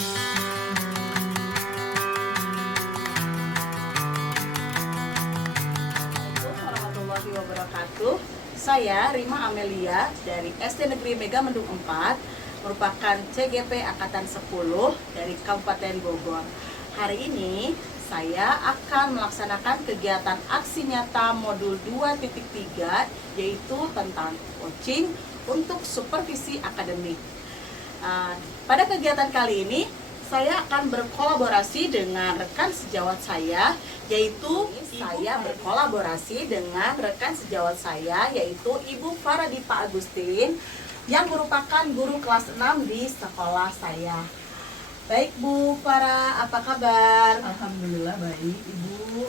Assalamualaikum warahmatullahi wabarakatuh. Saya Rima Amelia dari SD Negeri Mega Mendung 4, merupakan CGP Angkatan 10 dari Kabupaten Bogor. Hari ini saya akan melaksanakan kegiatan aksi nyata modul 2.3, yaitu tentang coaching untuk supervisi akademik. Pada kegiatan kali ini saya akan berkolaborasi dengan rekan sejawat saya, yaitu Ibu Faradipa Agustin yang merupakan guru kelas 6 di sekolah saya. Baik Bu Farah, apa kabar? Alhamdulillah baik Ibu.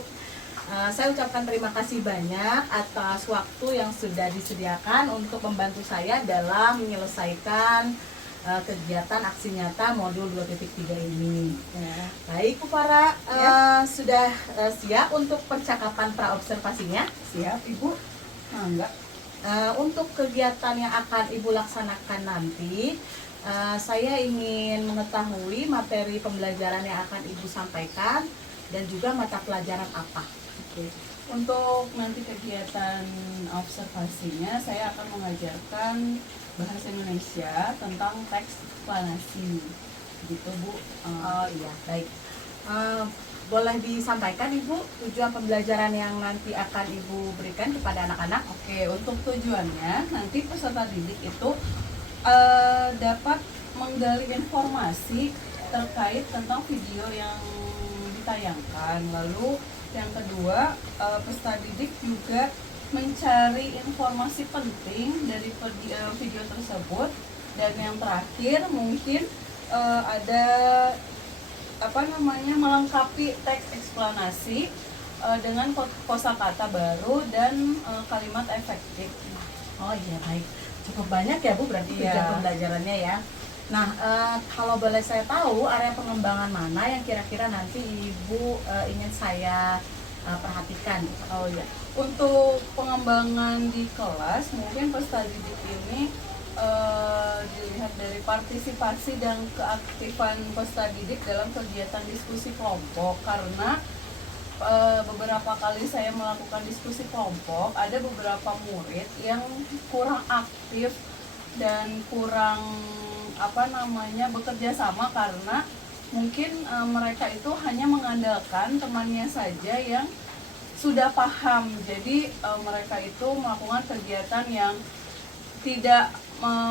Saya ucapkan terima kasih banyak atas waktu yang sudah disediakan untuk membantu saya dalam menyelesaikan kegiatan aksi nyata modul 2.3 ini. Ya. Baik Bu Farah, sudah siap untuk percakapan praobservasinya? Siap Ibu. Enggak. Untuk kegiatan yang akan Ibu laksanakan nanti, saya ingin mengetahui materi pembelajaran yang akan Ibu sampaikan dan juga mata pelajaran apa. Oke. Untuk nanti kegiatan observasinya saya akan mengajarkan bahasa Indonesia tentang teks eksplanasi. Gitu Bu. Oh iya, baik. Boleh disampaikan Ibu tujuan pembelajaran yang nanti akan Ibu berikan kepada anak-anak? Oke, untuk tujuannya nanti peserta didik itu dapat menggali informasi terkait tentang video yang ditayangkan. Lalu yang kedua, peserta didik juga mencari informasi penting dari video tersebut. Dan yang terakhir mungkin ada melengkapi teks eksplanasi dengan kosakata baru dan kalimat efektif. Oh iya, baik. Cukup banyak ya Bu berarti tujuan pembelajarannya ya. Nah, kalau boleh saya tahu area pengembangan mana yang kira-kira nanti Ibu ingin saya perhatikan? Oh ya, untuk pengembangan di kelas mungkin peserta didik ini dilihat dari partisipasi dan keaktifan peserta didik dalam kegiatan diskusi kelompok, karena beberapa kali saya melakukan diskusi kelompok, ada beberapa murid yang kurang aktif dan kurang bekerja sama karena mungkin mereka itu hanya mengandalkan temannya saja yang sudah paham. Jadi mereka itu melakukan kegiatan yang tidak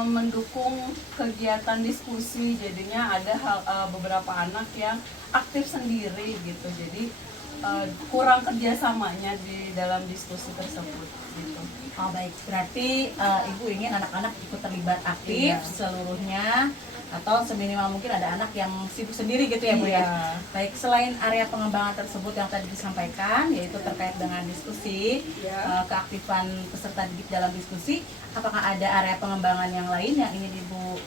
mendukung kegiatan diskusi, jadinya ada beberapa anak yang aktif sendiri gitu. Jadi kurang kerjasamanya di dalam diskusi tersebut gitu. Oh baik, berarti Ibu ingin anak-anak ikut terlibat aktif seluruhnya, atau seminimal mungkin ada anak yang sibuk sendiri gitu ya Bu ya. Baik, selain area pengembangan tersebut yang tadi disampaikan, yaitu terkait dengan diskusi, keaktifan peserta didik dalam diskusi, apakah ada area pengembangan yang lain yang ingin Ibu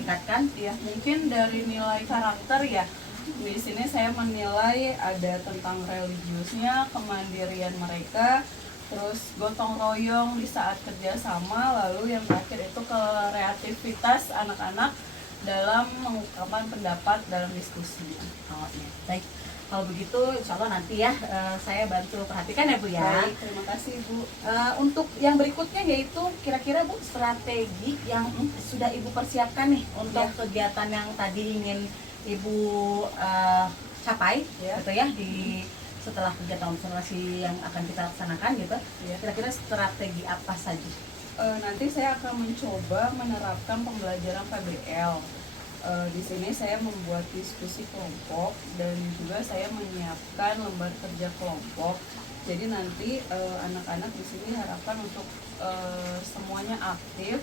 tingkatkan? Ya, mungkin dari nilai karakter ya. Di sini saya menilai ada tentang religiusnya, kemandirian mereka, terus gotong royong di saat kerjasama, lalu yang terakhir itu kreativitas anak-anak dalam mengungkapkan pendapat dalam diskusi. Oh iya, baik. Kalau begitu insya Allah nanti ya saya bantu perhatikan ya Bu ya. Baik, terima kasih Bu. Untuk yang berikutnya yaitu kira-kira Bu strategi yang sudah Ibu persiapkan nih untuk kegiatan yang tadi ingin Ibu capai gitu ya di setelah kegiatan observasi yang akan kita laksanakan gitu. Kira-kira strategi apa saja? Nanti saya akan mencoba menerapkan pembelajaran PBL. Di sini saya membuat diskusi kelompok dan juga saya menyiapkan lembar kerja kelompok. Jadi nanti anak-anak di sini harapkan untuk semuanya aktif,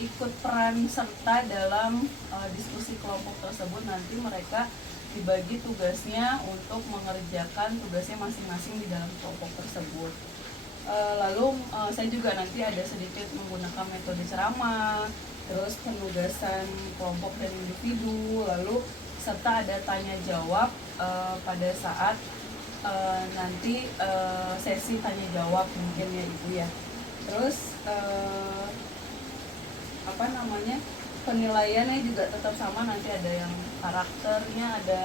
ikut peran serta dalam diskusi kelompok tersebut. Nanti mereka dibagi tugasnya untuk mengerjakan tugasnya masing-masing di dalam kelompok tersebut. Lalu saya juga nanti ada sedikit menggunakan metode ceramah, terus penugasan kelompok dan individu, lalu serta ada tanya jawab pada saat nanti sesi tanya jawab mungkin ya Ibu ya. Terus penilaiannya juga tetap sama, nanti ada yang karakternya, ada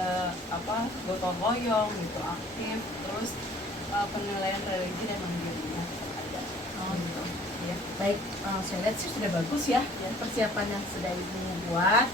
gotong royong gitu, aktif, terus penilaian religi dan mandirinya ada. Gitu. Ya. Baik, saya lihat sih sudah bagus ya, persiapan yang sudah Ibu buat.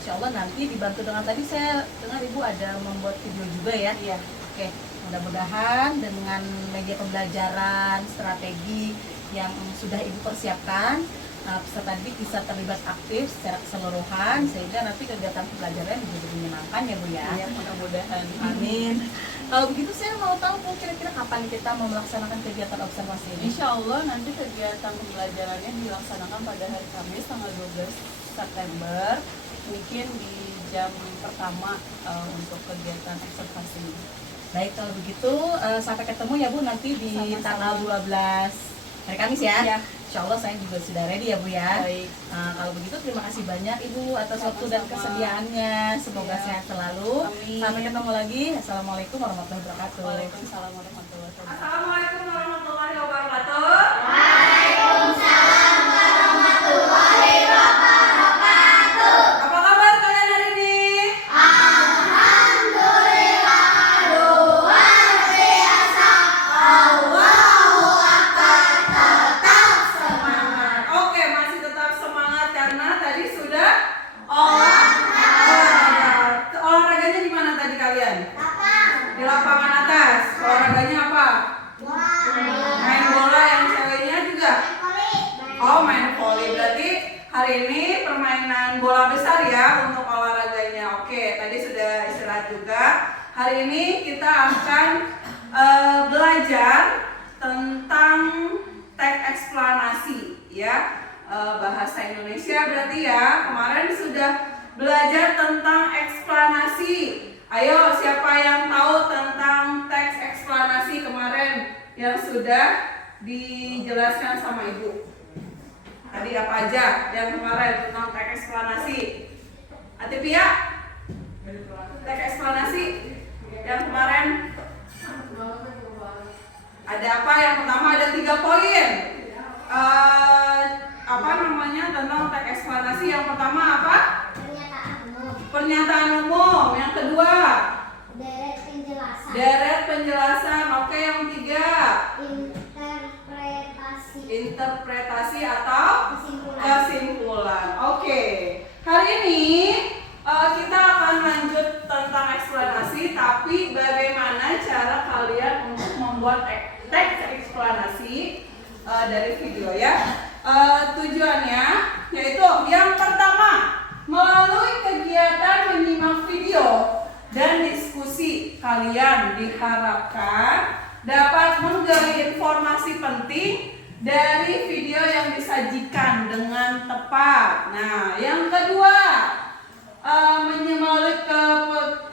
Insya Allah nanti dibantu dengan, tadi saya dengar Ibu ada membuat video juga ya. Iya. Oke, mudah-mudahan dengan media pembelajaran, strategi yang sudah Ibu persiapkan, peserta didik bisa terlibat aktif secara keseluruhan sehingga nanti kegiatan pembelajaran menjadi menyenangkan ya Bu ya. Iya, mudah-mudahan. Amin. Kalau begitu saya mau tahu Bu, kira-kira kapan kita mau melaksanakan kegiatan observasi ini? Insya Allah nanti kegiatan pembelajarannya dilaksanakan pada hari Kamis tanggal 12 September, mungkin di jam pertama untuk kegiatan observasi. Baik, kalau begitu sampai ketemu ya Bu nanti di Sama-sama. tanggal 12 hari Kamis ya. Ya. Insya Allah saya juga sudah ready ya Bu ya. Baik. Kalau begitu terima kasih banyak Ibu atas waktu dan Sama-sama. kesediaannya. Semoga Ya. sehat selalu. Amin. Sampai ketemu lagi. Assalamualaikum warahmatullahi wabarakatuh. Waalaikumsalam warahmatullahi wabarakatuh. Assalamualaikum warahmatullahi wabarakatuh. Apa kabar kalian hari ini? Semangat. Oke, masih tetap semangat karena tadi sudah olahraga. Olahraganya di mana tadi kalian? Di lapangan atas. Olahraganya apa? Main bola, yang ceweknya juga? Oh, main volley. Berarti hari ini permainan bola besar ya untuk olahraganya. Oke, tadi sudah istirahat juga. Hari ini kita akan belajar tentang teks eksplanasi ya. Bahasa Indonesia berarti ya. Kemarin sudah belajar tentang eksplanasi. Ayo, siapa yang tahu tentang teks eksplanasi kemarin yang sudah dijelaskan sama Ibu? Tadi apa aja yang kemarin tentang teks eksplanasi? Atipia? Teks eksplanasi yang kemarin ada apa? Yang pertama ada 3 poin. Tentang teks eksplanasi. Yang pertama apa? Pernyataan umum. Yang kedua? Deret penjelasan. Oke, yang ketiga? Interpretasi atau kesimpulan. Oke. Hari ini kita akan lanjut tentang eksplanasi, tapi bagaimana cara kalian untuk membuat teks eksplanasi dari video ya. Tujuannya yaitu yang pertama, melalui kegiatan menyimak video dan diskusi, kalian diharapkan dapat menggali informasi penting dari video yang disajikan dengan tepat. Nah, yang kedua, melalui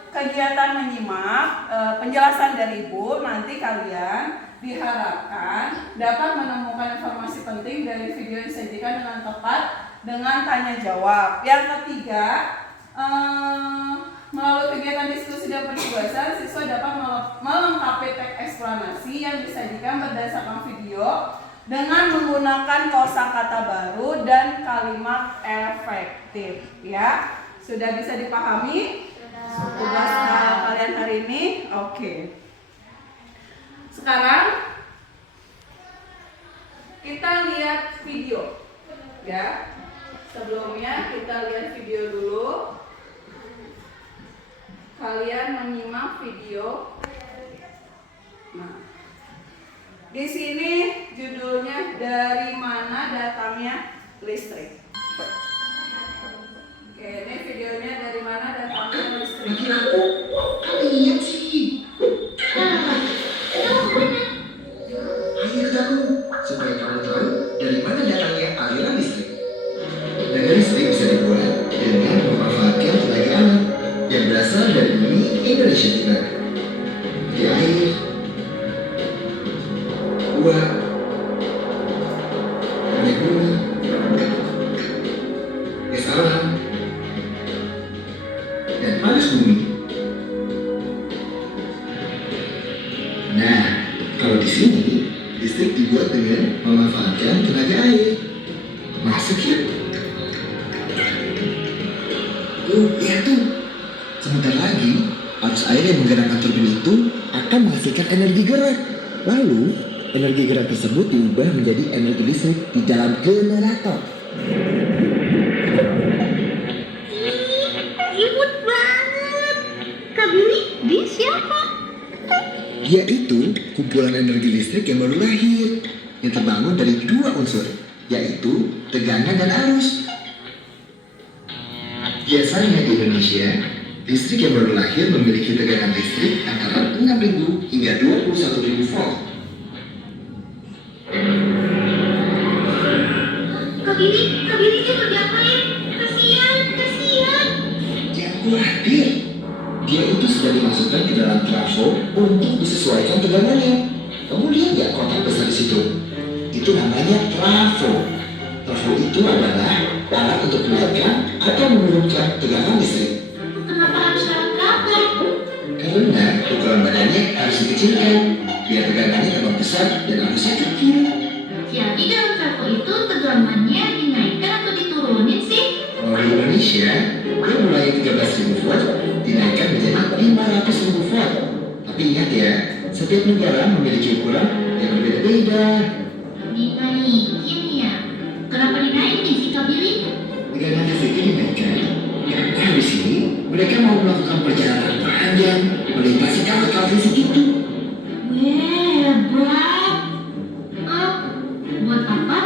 kegiatan menyimak penjelasan dari Ibu, nanti kalian diharapkan dapat menemukan informasi penting dari video yang disajikan dengan tepat dengan tanya jawab. Yang ketiga, melalui kegiatan diskusi dan pertugasan, siswa dapat melengkapi teks eksplanasi yang disajikan berdasarkan video dengan menggunakan kosakata baru dan kalimat efektif. Ya, sudah bisa dipahami tugas kalian hari ini? Oke. Sekarang kita lihat video. Ya. Sebelumnya kita lihat video dulu. Kalian menyimak video. Nah, di sini judulnya dari mana datangnya listrik. Oke, ini videonya dari mana datangnya listrik. Lihat sih. Ayo ikut aku supaya kamu tahu dari mana datangnya aliran listrik. Tenaga listrik bisa dibuat dengan memanfaatkan tenaga alam yang berasal dari bumi Indonesia Timur. Di air, uap, minyak bumi, gas alam, dan panas bumi. Nah, kalau di sini listrik dibuat dengan memanfaatkan tenaga air. Masuk yuk. Sebentar lagi, arus air yang menggerakkan turbin itu akan menghasilkan energi gerak. Lalu, energi gerak tersebut diubah menjadi energi listrik di dalam generator. Ribut banget. Kak Billy, dia siapa? Dia itu kumpulan energi listrik yang baru lahir, yang terbangun dari dua unsur, yaitu tegangan dan arus. Biasanya di Indonesia, listrik yang baru lahir memiliki tegangan listrik antara 6.000 hingga 21.000 volt. Kak Billy dia mau diapain? Kasihan. Jangan khawatir, dia itu sudah dimasukkan ke dalam trafo untuk disesuaikan tegangannya. Kamu lihat ya kotak besar di situ? Itu namanya trafo. Trafo itu adalah alat untuk menaikkan atau menurunkan tegangan listrik. Kenapa harus lewat trafo? Karena ukuran badannya harus dikecilkan biar tegangannya tambah besar dan arusnya kecil. Jadi dalam trafo itu tegangannya dinaikkan atau diturunin sih? Kalau di Indonesia, dia mulai 13.000 volt dinaikkan menjadi 500.000 volt. Tapi ingat ya, setiap negara memiliki ukuran yang berbeda-beda. Dinaikin ya? Kenapa dinaikin sih Kak Billy? Tegangan listriknya dinaikkan karena di sini mereka mau melakukan perjalanan panjang melintasi kawat-kawat listrik itu. Hebat. Buat apa?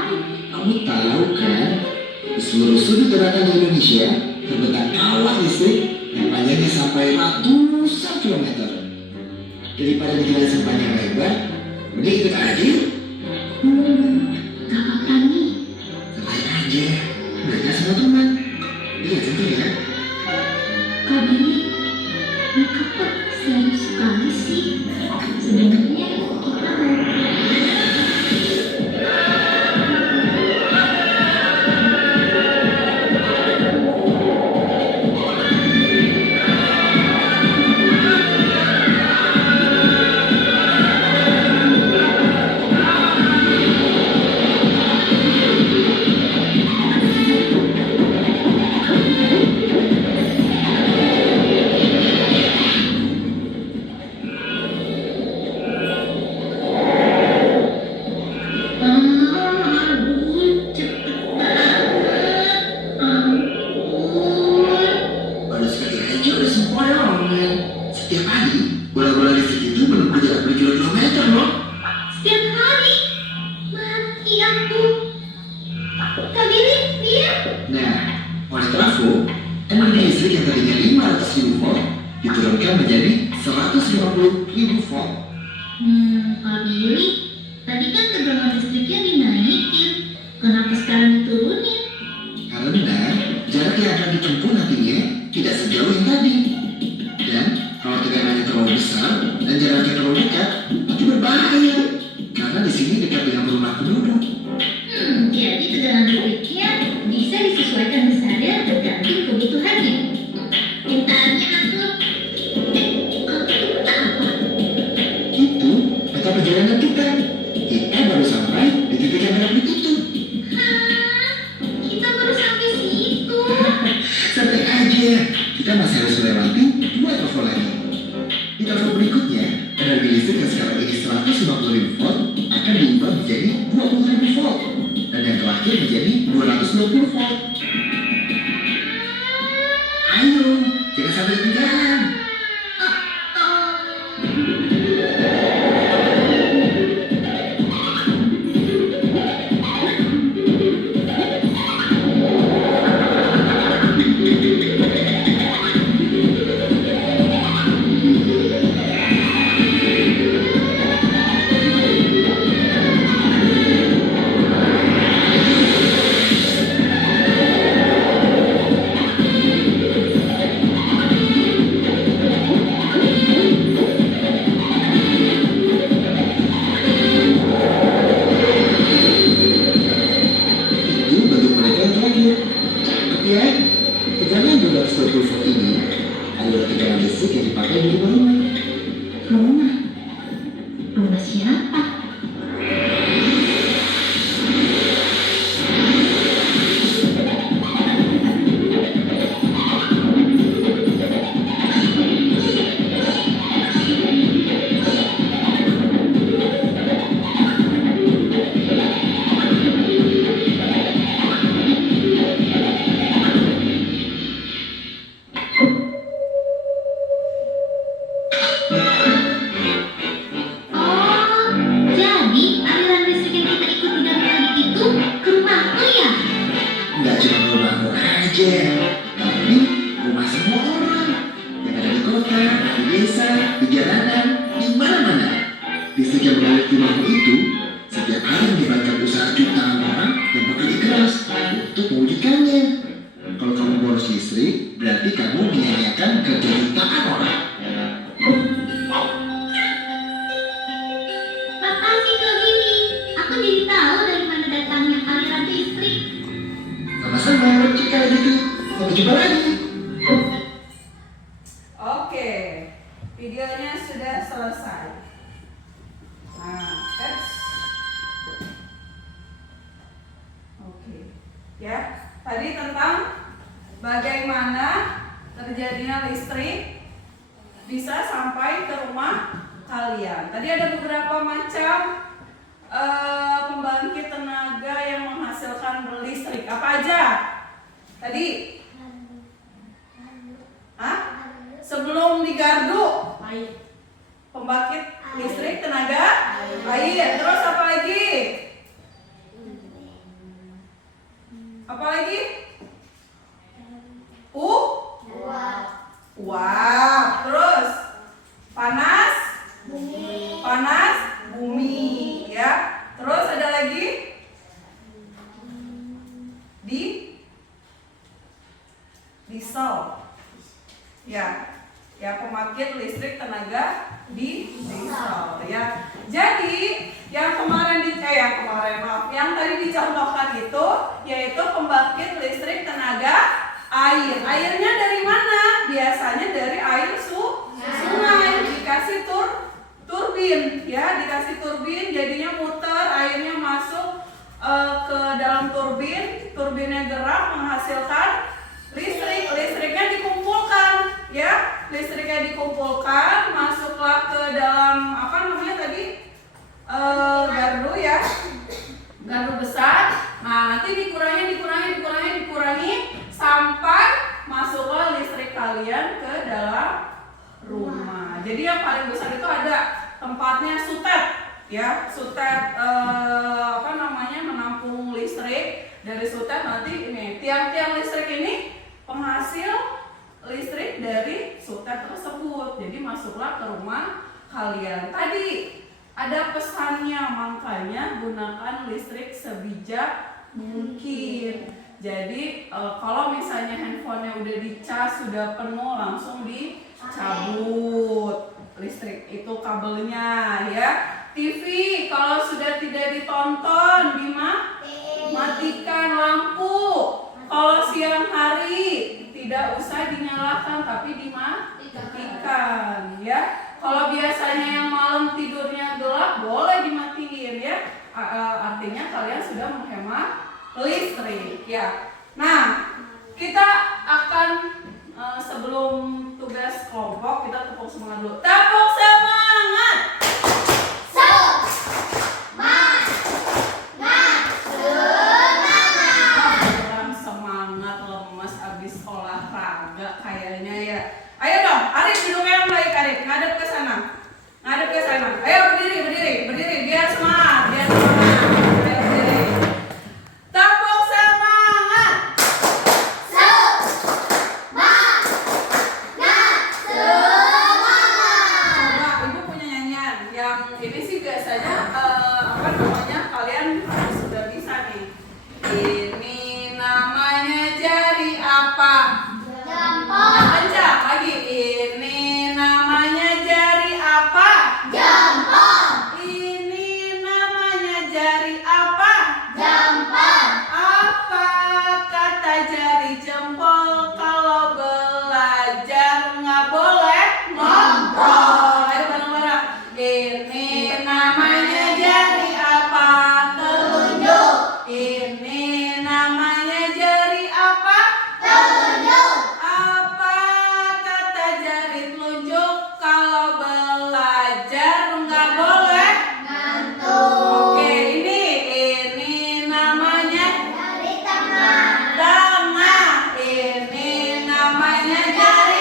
Kamu tahu kan, di seluruh sudut daratan di Indonesia terbentang kawat listrik yang panjangnya sampai ratusan kilometer. Daripada dijalan sepanjang lebar, mending ikut aja yuk. Kakak Tani. Santai aja, mereka semua teman. Iya tentu ya. Kak Billy, mereka kok serius sekali sih? Sebenarnya kita mau... cepet banget. Ampun. Baru sekali aja udah sempoyongan. Setiap hari, bola-bola listrik itu belum bergerak berkilometer loh. Setiap hari mati aku. Kak Billy, lihat. Nah, oleh trafo, energi listrik yang tadinya 500.000 volt diturunkan menjadi 150.000 volt. Kak Billy, tadi kan tegangan listriknya dinaikin. Kenapa sekarang diturunin? Karena jarak yang akan ditempuh nantinya tidak sejauh yang tadi. Dan kalau tegangannya terlalu besar dan jaraknya terlalu dekat, itu berbahaya. Karena di sini dekat dengan rumah penduduk. Jadi tegangan listriknya bisa disesuaikan besarnya tergantung kebutuhannya. Pintarnya aku. Kalau itu apa? Itu peta perjalanan kita. Kita baru sampai di titik yang merah itu. Kita baru sampai situ. Santai aja, kita masih harus melewati 2 trafo lagi. Di trafo berikutnya, energi listrik yang sekarang ini 150.000 volt akan diubah menjadi 20.000 volt. Dan yang terakhir menjadi 220 volt. Ayo, jangan sampai ketinggalan. Itu bentuk mereka yang terakhir. Cakep ya. Tegangan 220 volt ini adalah tegangan listrik yang dipakai di rumah-rumah. Rumah? Rumah siapa? Oh, jadi aliran listrik yang kita ikuti dari tadi itu ke rumahku ya? Nggak cuma rumahmu aja, tapi rumah semua orang yang ada di kota, di desa, di jalanan, di mana-mana. Listrik yang mengalir ke rumahmu itu setiap hari melibatkan usaha jutaan orang yang bekerja keras untuk mewujudkannya. Kalau kamu boros listrik, berarti kamu menyia-nyiakan kerja jutaan orang. Makasih Kak Billy. Aku jadi tahu dari mana datangnya aliran listrik. Sama-sama, jika gitu, sampai jumpa lagi. Oke, videonya sudah selesai. Nah, oke, ya. Tadi tentang bagaimana terjadinya listrik bisa sampai ke rumah kalian. Tadi ada beberapa macam pembangkit tenaga yang menghasilkan listrik. Apa aja? Tadi? Hah? Sebelum digardu? Pembangkit listrik tenaga air. Terus apa lagi? Apa lagi? Uap. Terus panas? Panas bumi, ya. Terus ada lagi? Diesel. Ya, pembangkit listrik tenaga diesel, ya. Jadi yang yang tadi dicontohkan itu yaitu pembangkit listrik tenaga air. Airnya dari mana? Biasanya dari air sungai, dikasih turbin, ya, dikasih turbin, jadinya muter, airnya masuk ke dalam turbin, turbinnya gerak menghasilkan listrik, listriknya dikumpulkan, ya, listriknya dikumpulkan, masuklah ke dalam gardu, ya, gardu besar. Nah, nanti dikurangi sampai masuklah listrik kalian ke dalam rumah. Jadi yang paling besar itu ada tempatnya sutet, ya, sutet menampung listrik. Dari sutet nanti ini tiang-tiang listrik ini penghasil listrik dari sutet tersebut. Jadi masuklah ke rumah kalian. Tadi ada pesannya, makanya gunakan listrik sebijak mungkin. Jadi kalau misalnya handphonenya udah dicas, sudah penuh, langsung dicabut listrik itu kabelnya, ya. TV kalau sudah tidak ditonton, dimatikan. Lampu kalau siang hari tidak usah dinyalakan tapi dimatikan, ya. Kalau biasanya yang malam tidurnya gelap, boleh dimatiin, ya. Artinya kalian sudah menghemat listrik, ya. Nah, kita akan sebelum tugas kelompok kita tepuk semangat dulu. Tepuk semangat. Kurang semangat, lemes abis olahraga kayaknya, ya. Ayo dong, Arif, hidungnya yang baik, Arif. Ngadep ke sana. Ayo berdiri biar semangat, Ayo berdiri. Tepuk semangat. Coba Ibu punya nyanyian yang ini sih biasanya kalian sudah bisa nih. Ini namanya jari apa? Kencang lagi. Ini namanya jari apa? Ini namanya jari apa? Apa kata jari jempol? Kalau belajar nggak boleh ngobrol. Ayo bareng-bareng. Ini namanya jari apa? Telunjuk. Ini namanya jari apa? Apa kata jari telunjuk? Kalau belajar nggak boleh ngantuk. Oke, ini namanya tengah. Ini namanya jari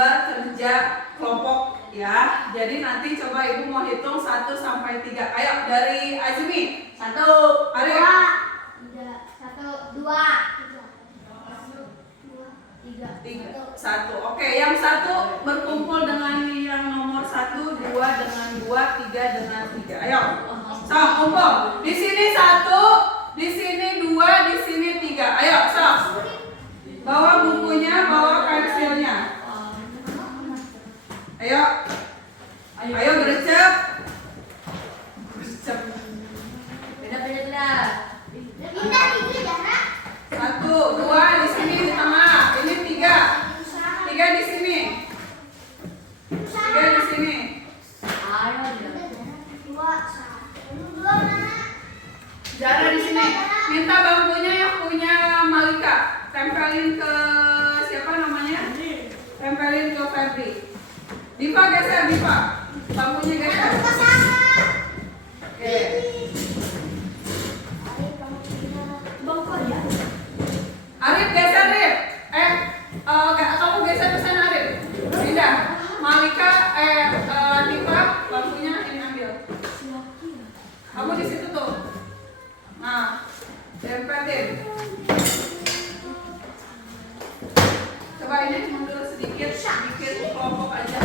lembar kerja kelompok ya. Jadi nanti coba ibu mau hitung 1 sampai 3. Ayo dari Azmi. 1. Arif. 1. Oke, yang 1 berkumpul dengan yang nomor 1, 2 dengan 2, 3 dengan 3. Ayo. So, kumpul. Di sini 1, di sini 2, di sini 3. Ayo, so. Bawa bukunya, bawa pensilnya. Ayo. Ayo gercep. Gercep. Beda. 1, 2 di sini di tengah. Ini 3. 3 di sini. 3 di sini. Zara di sini. Minta bangkunya yang punya Malika. Tempelin ke siapa namanya? Tempelin ke Febri. Diva geser, Diva. Bangkunya geser. Oke. Arif geser, Arif. Kamu geser ke sana, Arif. Pindah. Malika, Diva, bangkunya ini ambil. Kamu di situ tuh. Nah, tempelin. Coba ini mundur sedikit kelompok aja.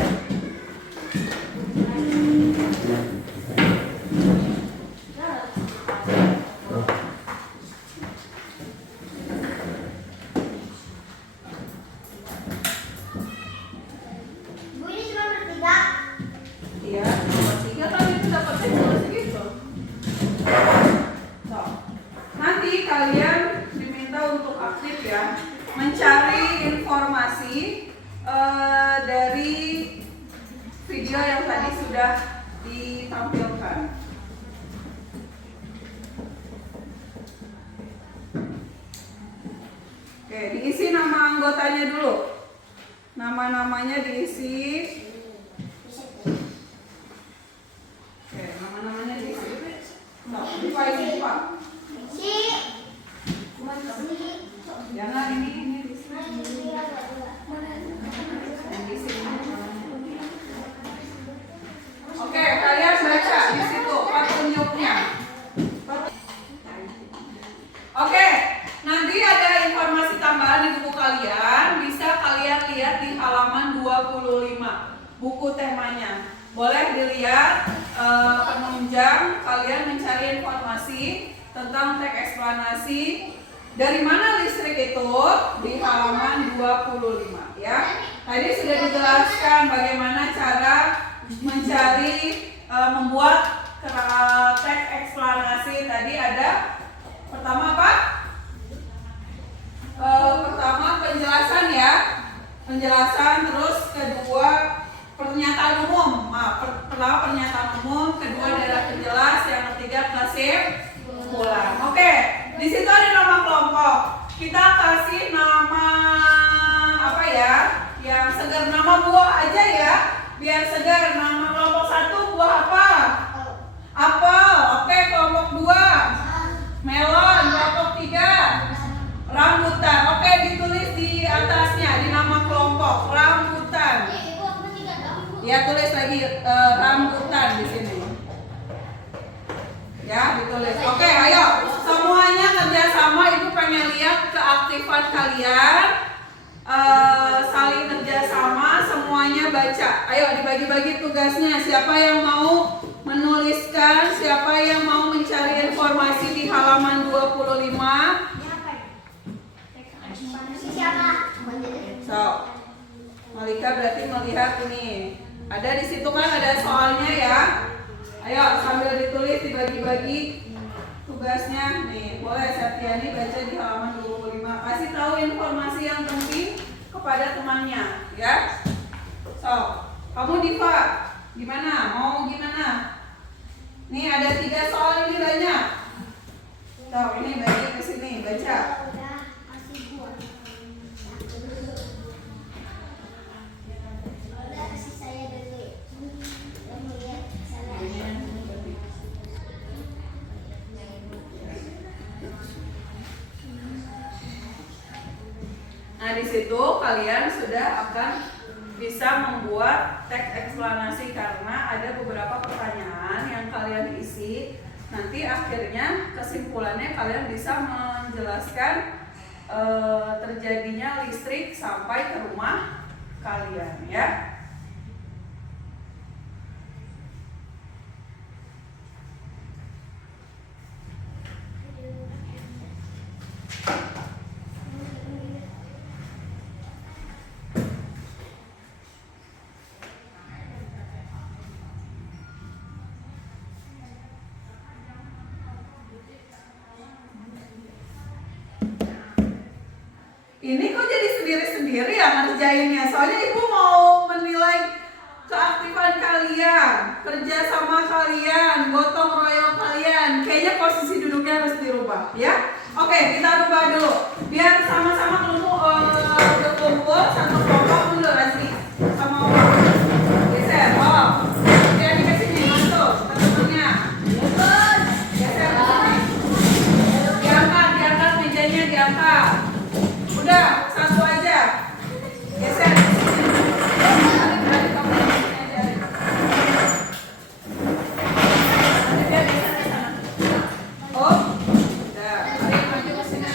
Iya, nomor 3 kan itu dapatnya cuma segitu. So, nanti kalian diminta untuk aktif ya, mencari informasi dari video yang tadi sudah ditampilkan. Oke, diisi nama anggotanya dulu. Nama-namanya diisi. Oke, nama-namanya diisi. Lupa ini, Pak. Jangan ini di sini. Yang di sini. Oke, kalian baca di situ petunjuknya. Oke, nanti ada informasi tambahan di buku kalian. Bisa kalian lihat di halaman 25. Buku temanya. Boleh dilihat penunjang, kalian mencari informasi tentang teks eksplanasi. Dari mana listrik itu? Di halaman 25 ya. Tadi sudah dijelaskan bagaimana cara mencari membuat teks eksplanasi. Tadi ada pertama apa? Pertama penjelasan ya. Penjelasan, terus kedua pernyataan umum. Pertama pernyataan umum, kedua adalah penjelas, yang ketiga kesimpulan. Oke, di situ ada nama kelompok. Kita kasih nama apa ya? Yang segar, nama buah aja ya, biar segar. Nama kelompok 1 buah apa? Apel. Oke, kelompok 2 melon, kelompok 3 rambutan. Oke, ditulis di atasnya di nama kelompok rambutan. Ya, tulis lagi rambutan di sini. Ya, ditulis. Oke, ayo semuanya kerjasama. Ibu pengen lihat keaktifan kalian. Saling kerjasama, semuanya baca. Ayo dibagi-bagi tugasnya. Siapa yang mau menuliskan, siapa yang mau mencari informasi di halaman 25. So, Malika berarti melihat ini. Ada di situ kan ada soalnya ya. Ayo sambil ditulis, dibagi-bagi tugasnya. Nih, boleh Septiani baca di halaman 25. Kasih tahu informasi yang penting kepada temannya, ya. So, kamu Diva, gimana? Mau gimana? Nih ada 3 soal ini banyak. So, ini bagi ke sini, baca. Nah, di situ kalian sudah akan bisa membuat teks eksplanasi karena ada beberapa pertanyaan yang kalian isi. Nanti akhirnya kesimpulannya kalian bisa menjelaskan terjadinya listrik sampai ke rumah kalian ya. Ini kok jadi sendiri-sendiri ya ngerjainnya? Soalnya ibu mau menilai keaktifan kalian, kerja sama kalian, gotong royong kalian. Kayaknya posisi duduknya harus dirubah ya. Oke, kita rubah dulu. Biar sama-sama berkumpul satu kelompok dulu Rasmi. Sama geser. Oh, jadi ke sini masuk teman-temannya. Geser ke sini. Diangkat mejanya diangkat. Udah, satu aja. Geser. Oh, udah. Mari maju ke sini.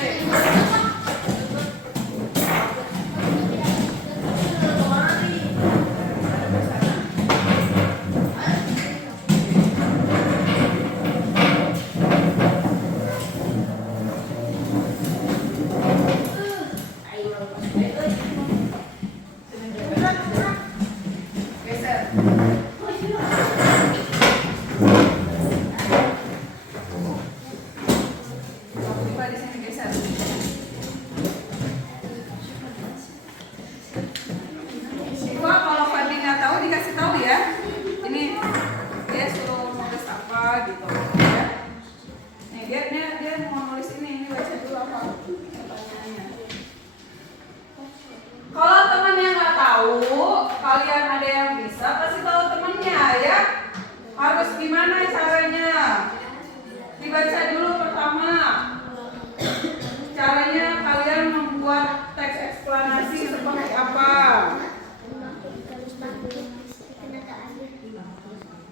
Geser. Coba di sini geser. Coba kalau Fadli nggak tahu dikasih tahu ya. Ini dia suruh nulis apa gitu ya. Nih dia mau nulis ini baca dulu apa pertanyaannya. Kalau temannya nggak tahu, kalian ada yang bisa kasih tahu temennya ya. Harus gimana caranya? Dibaca dulu pertama. Caranya kalian membuat teks eksplanasi seperti apa?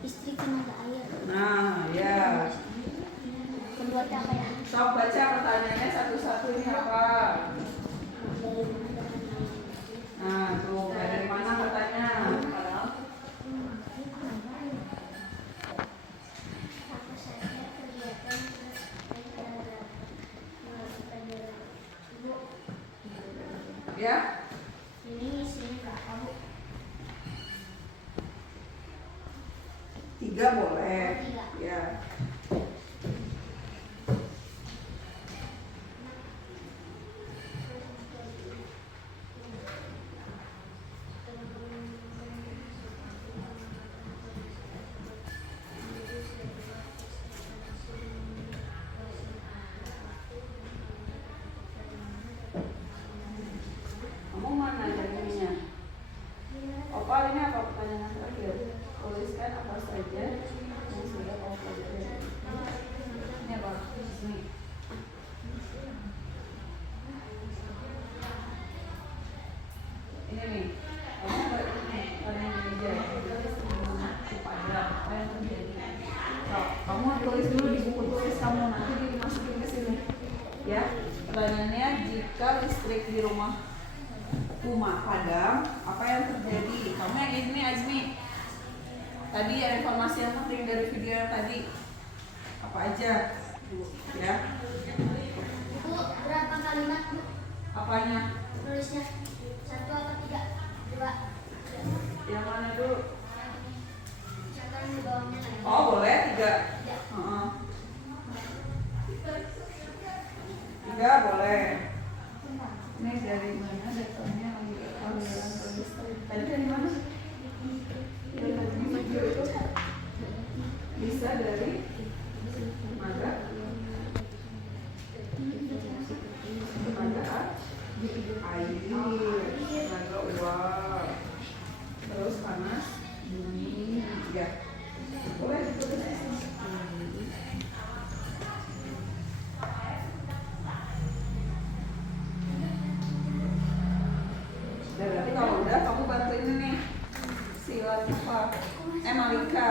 Istri tenaga air. Nah, ya. Pembuatnya kayak Sok baca pertanyaannya satu-satu ini apa? Nah, tuh dari mana katanya? apa saja kegiatan Ya? ini isinya nggak tahu. 3 boleh. Ya. Kamu mana jadinya? Opa, ini apa pertanyaan terakhir? Tuliskan apa saja yang sudah kamu pelajari. Ini apa? Sini. Ini nih. Kamu pertanyaan ini aja. Kepada apa yang terjadi? So, kamu tulis dulu di buku tulis kamu, nanti dimasukin ke sini. Ya. Pertanyaannya, jika listrik di rumah padam, apa yang terjadi? Kamu yang ini Azmi. Tadi ya informasi yang penting dari video yang tadi. Apa aja? Ya. Bu, berapa kalimat bu? Apanya? Tulisnya 1 apa 3? 2. Yang mana dulu? Misalkan di bawahnya lagi. Oh, boleh 3. 3 boleh. Ini dari mana datanya? Aliran listrik. Tadi dari mana? Dari video itu bisa dari tenaga air, tenaga Malika.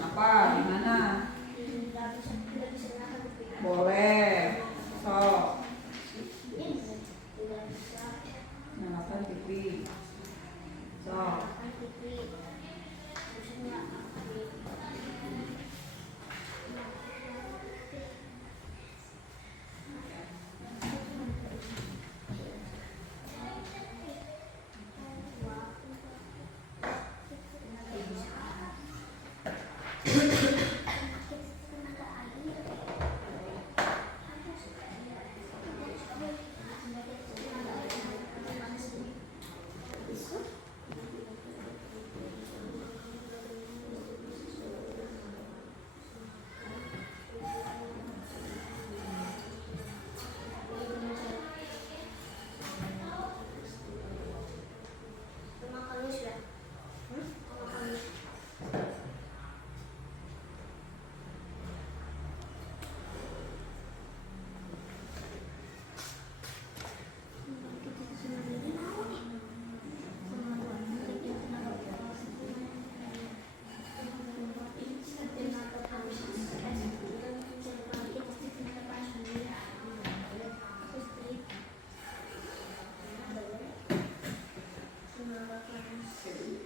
Apa? Gimana? Boleh. Sok. Nyalakan TV. Sok.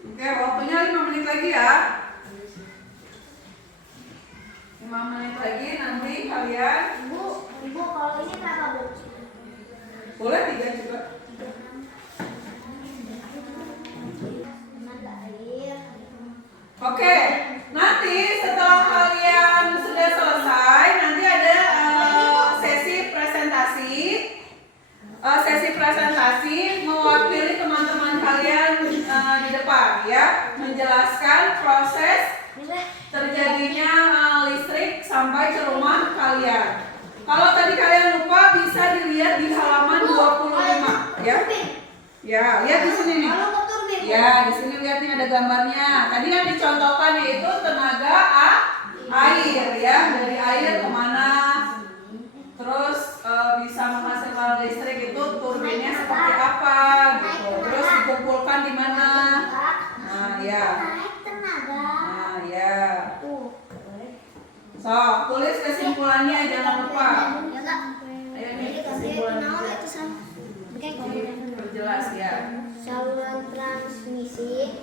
Oke, waktunya 5 menit lagi ya. 5 menit lagi nanti kalian Ibu, kalau ini berapa, Bu? boleh 3 juga. Tenaga air. Oke, nanti setelah kalian sudah selesai, nanti ada sesi presentasi. Sesi presentasi mewakili teman-teman kalian di depan ya, menjelaskan proses terjadinya listrik sampai ke rumah kalian. Kalau tadi kalian lupa bisa dilihat di halaman 25 ya. Ya, lihat di sini nih. Ya, di sini lihat nih ada gambarnya. Tadi kan dicontohkan yaitu tenaga air ya, dari air kemana. Terus bisa menghasilkan listrik itu turbinnya seperti apa gitu. Terus dikumpulkan di mana? Nah, ya. Nah, ya. So, tulis kesimpulannya jangan lupa. Ayo nih kesimpulannya. Perjelas ya. Saluran transmisi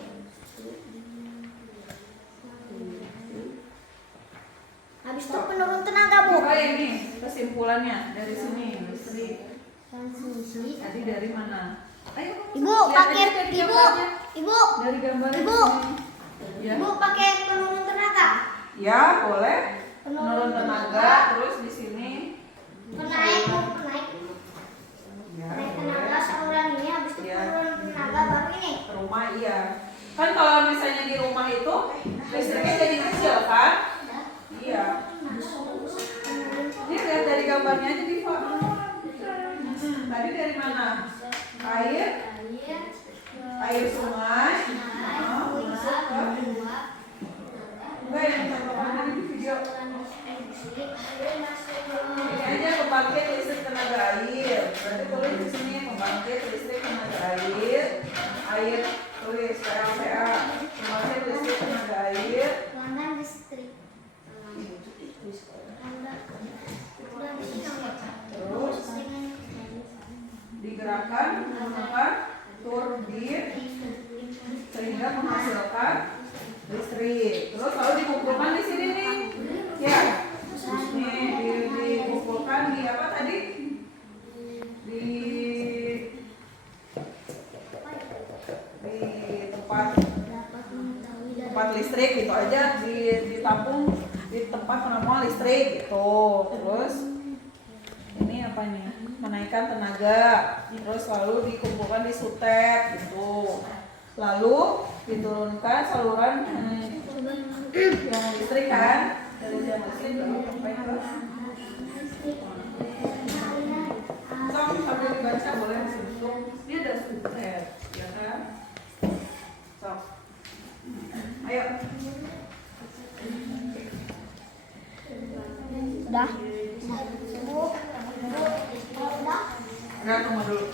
habis itu penurun tenaga, Bu. Oh ini kesimpulannya dari sini listrik. Transmisi. Tadi dari mana? Ayo. Ibu lihat pakai aja dari gambarnya. Ibu Dari gambarnya. Ibu. sini. Ya. Ibu pakai penurun tenaga. Ya, boleh. Penurun tenaga terus di sini. Penaik, Bu, penaik. Ya, Naik tenaga boleh. saluran ini habis itu Iya. penurun tenaga baru ini. Ke rumah iya. Kan kalau misalnya di rumah itu listriknya jadi kecil kan? Iya. Ini lihat dari gambarnya aja Diva. Tadi dari mana? Air sungai. Masuk ke enggak yang contohkan di video. Ini aja pembangkit listrik tenaga air. Berarti tulis di sini pembangkit listrik tenaga air. Air tulis PLTA. Pembangkit listrik tenaga air. Pelanggan listrik. Terus digerakkan menggunakan turbin sehingga menghasilkan listrik. Terus lalu dikumpulkan di sini nih. Ya. Nih dikumpulkan di apa tadi? Di tempat listrik gitu aja ditampung di tempat penampungan listrik gitu. Terus ini apa nih? Menaikkan tenaga. Terus lalu dikumpulkan di sutek gitu. Lalu diturunkan saluran yang listrik kan dari tiang listrik lalu sampai ke sambil dibaca boleh untuk ini ada sutek ya kan. Sok. Ayo. Udah. Udah tunggu dulu.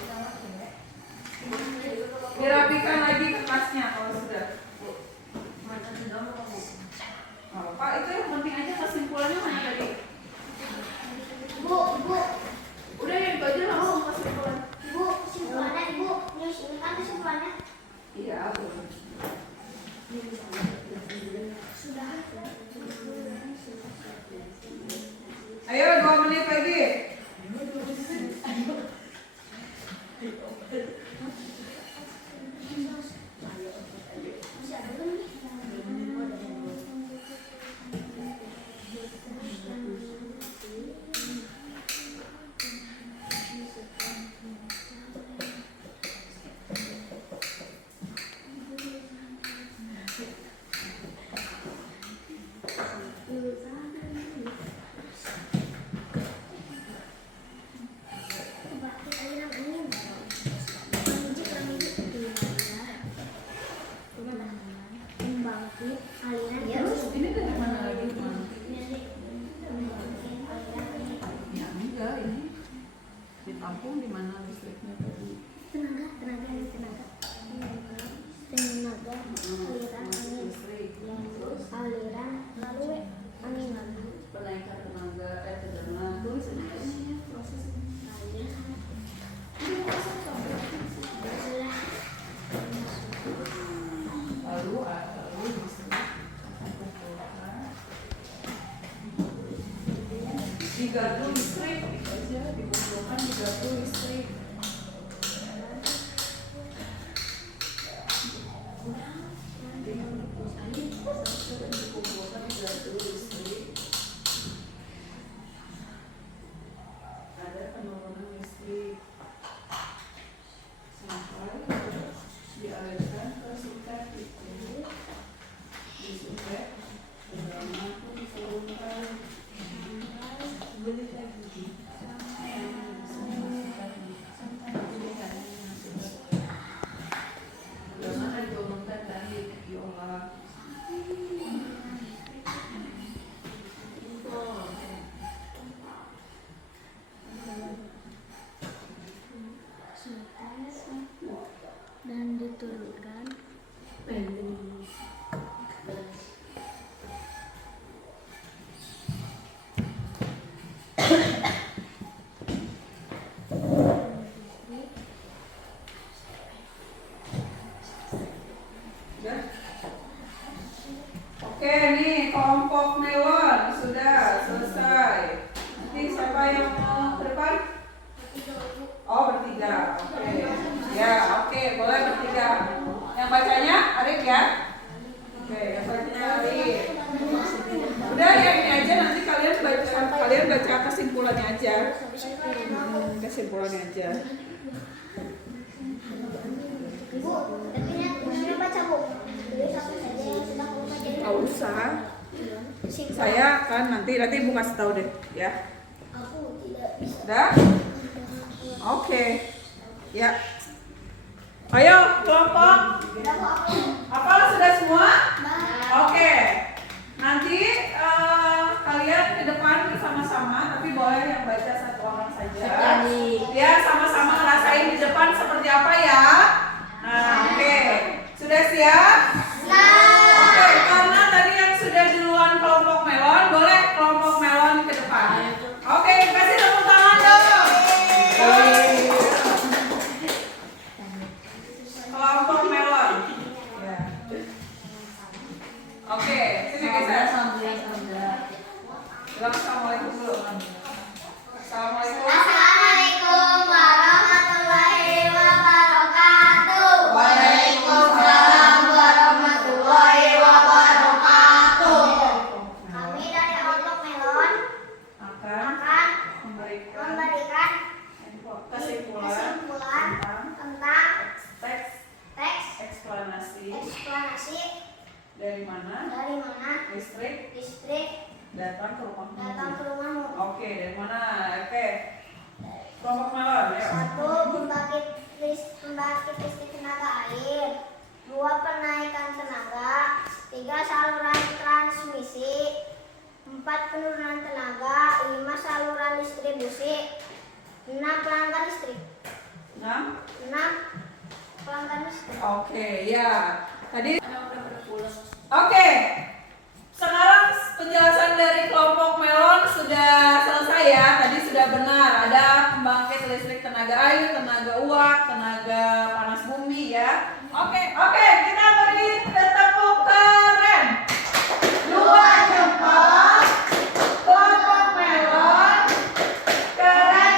Dirapikan lagi listriknya tadi? Tenaga, aliran angin, Listrik. Terus aliran lalu angin lalu penaikan tenaga tegangan. Tulis ini prosesnya. Lalu listrik akan kumpulkan di gardu listrik aja dikumpulkan di gardu listrik. Dikumpulkan di gardu listrik. Ada penurunan listrik sampai dialirkan ke suket itu, di suket tegangan pun diturunkan. Beli lagi tegangan diturunkan dan diolah. dan diturunkan Udah? Oke, nih kelompok melon sudah selesai. Nanti siapa yang mau ke depan? Oh, bertiga. Oke. Ya, oke, boleh bertiga. Yang bacanya Arif ya? Oke, yang bacanya Arif. Udah ya, ini aja nanti kalian baca kesimpulannya aja. Kesimpulannya aja. Bu, tapi ini baca bu. Jadi satu saja yang sudah aku baca. Nggak usah. Saya kan nanti Bu kasih tahu deh, ya. Aku tidak bisa. Udah? Oke. Ya. Ayo, kelompok. Apa sudah semua? Oke. Nanti kalian ke depan bersama-sama, tapi boleh yang baca satu orang saja. Ya, sama-sama ngerasain di depan seperti apa ya. Nah, oke. Sudah siap? Oke, karena tadi yang sudah duluan kelompok melon, boleh kelompok melon ke depan. Oke, kasih tepuk tangan dong. Kelompok melon. Ya. Oke, sini geser. Bilang assalamualaikum dulu. Assalamualaikum. Assalamualaikum warahmatullahi wabarakatuh. Waalaikumsalam warahmatullahi wabarakatuh. Kami dari kelompok melon Akan akan memberikan kesimpulan tentang teks teks eksplanasi dari mana listrik datang ke datang rumahmu. ke rumahmu. Oke, dari mana? Oke. Kelompok melon, ya. 1. Pembangkit listrik tenaga air. 2. Penaikan tenaga. 3. Saluran transmisi. 4. Penurunan tenaga. 5. Saluran distribusi. 6. Pelanggan listrik. 6. 6. Pelanggan listrik. Oke, ya. Tadi Oke. Sekarang penjelasan dari kelompok melon sudah selesai ya. Tadi sudah benar. Ada pembangkit listrik tenaga air, tenaga uap, tenaga panas bumi ya. Oke, kita beri tepuk keren. 2 jempol. Kelompok melon. Keren.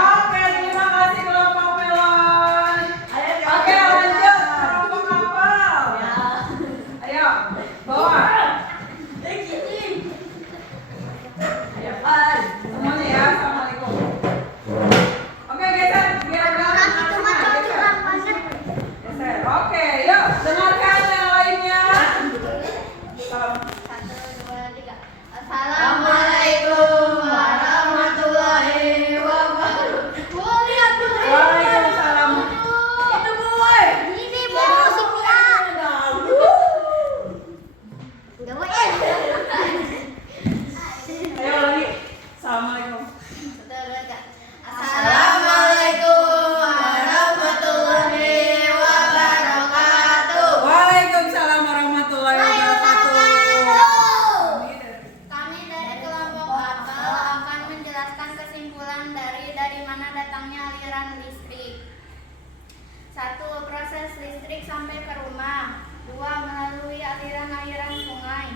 Oke, terima kasih kelompok melon. Oke, lanjut. Kelompok apel. Ayo, bawa. Semuanya ya, assalamualaikum. Oke, geser. Biar Orang itu mah geser. curang banget. Geser. berjalannya aliran listrik. 1. Proses listrik sampai ke rumah. 2. Melalui aliran-aliran sungai.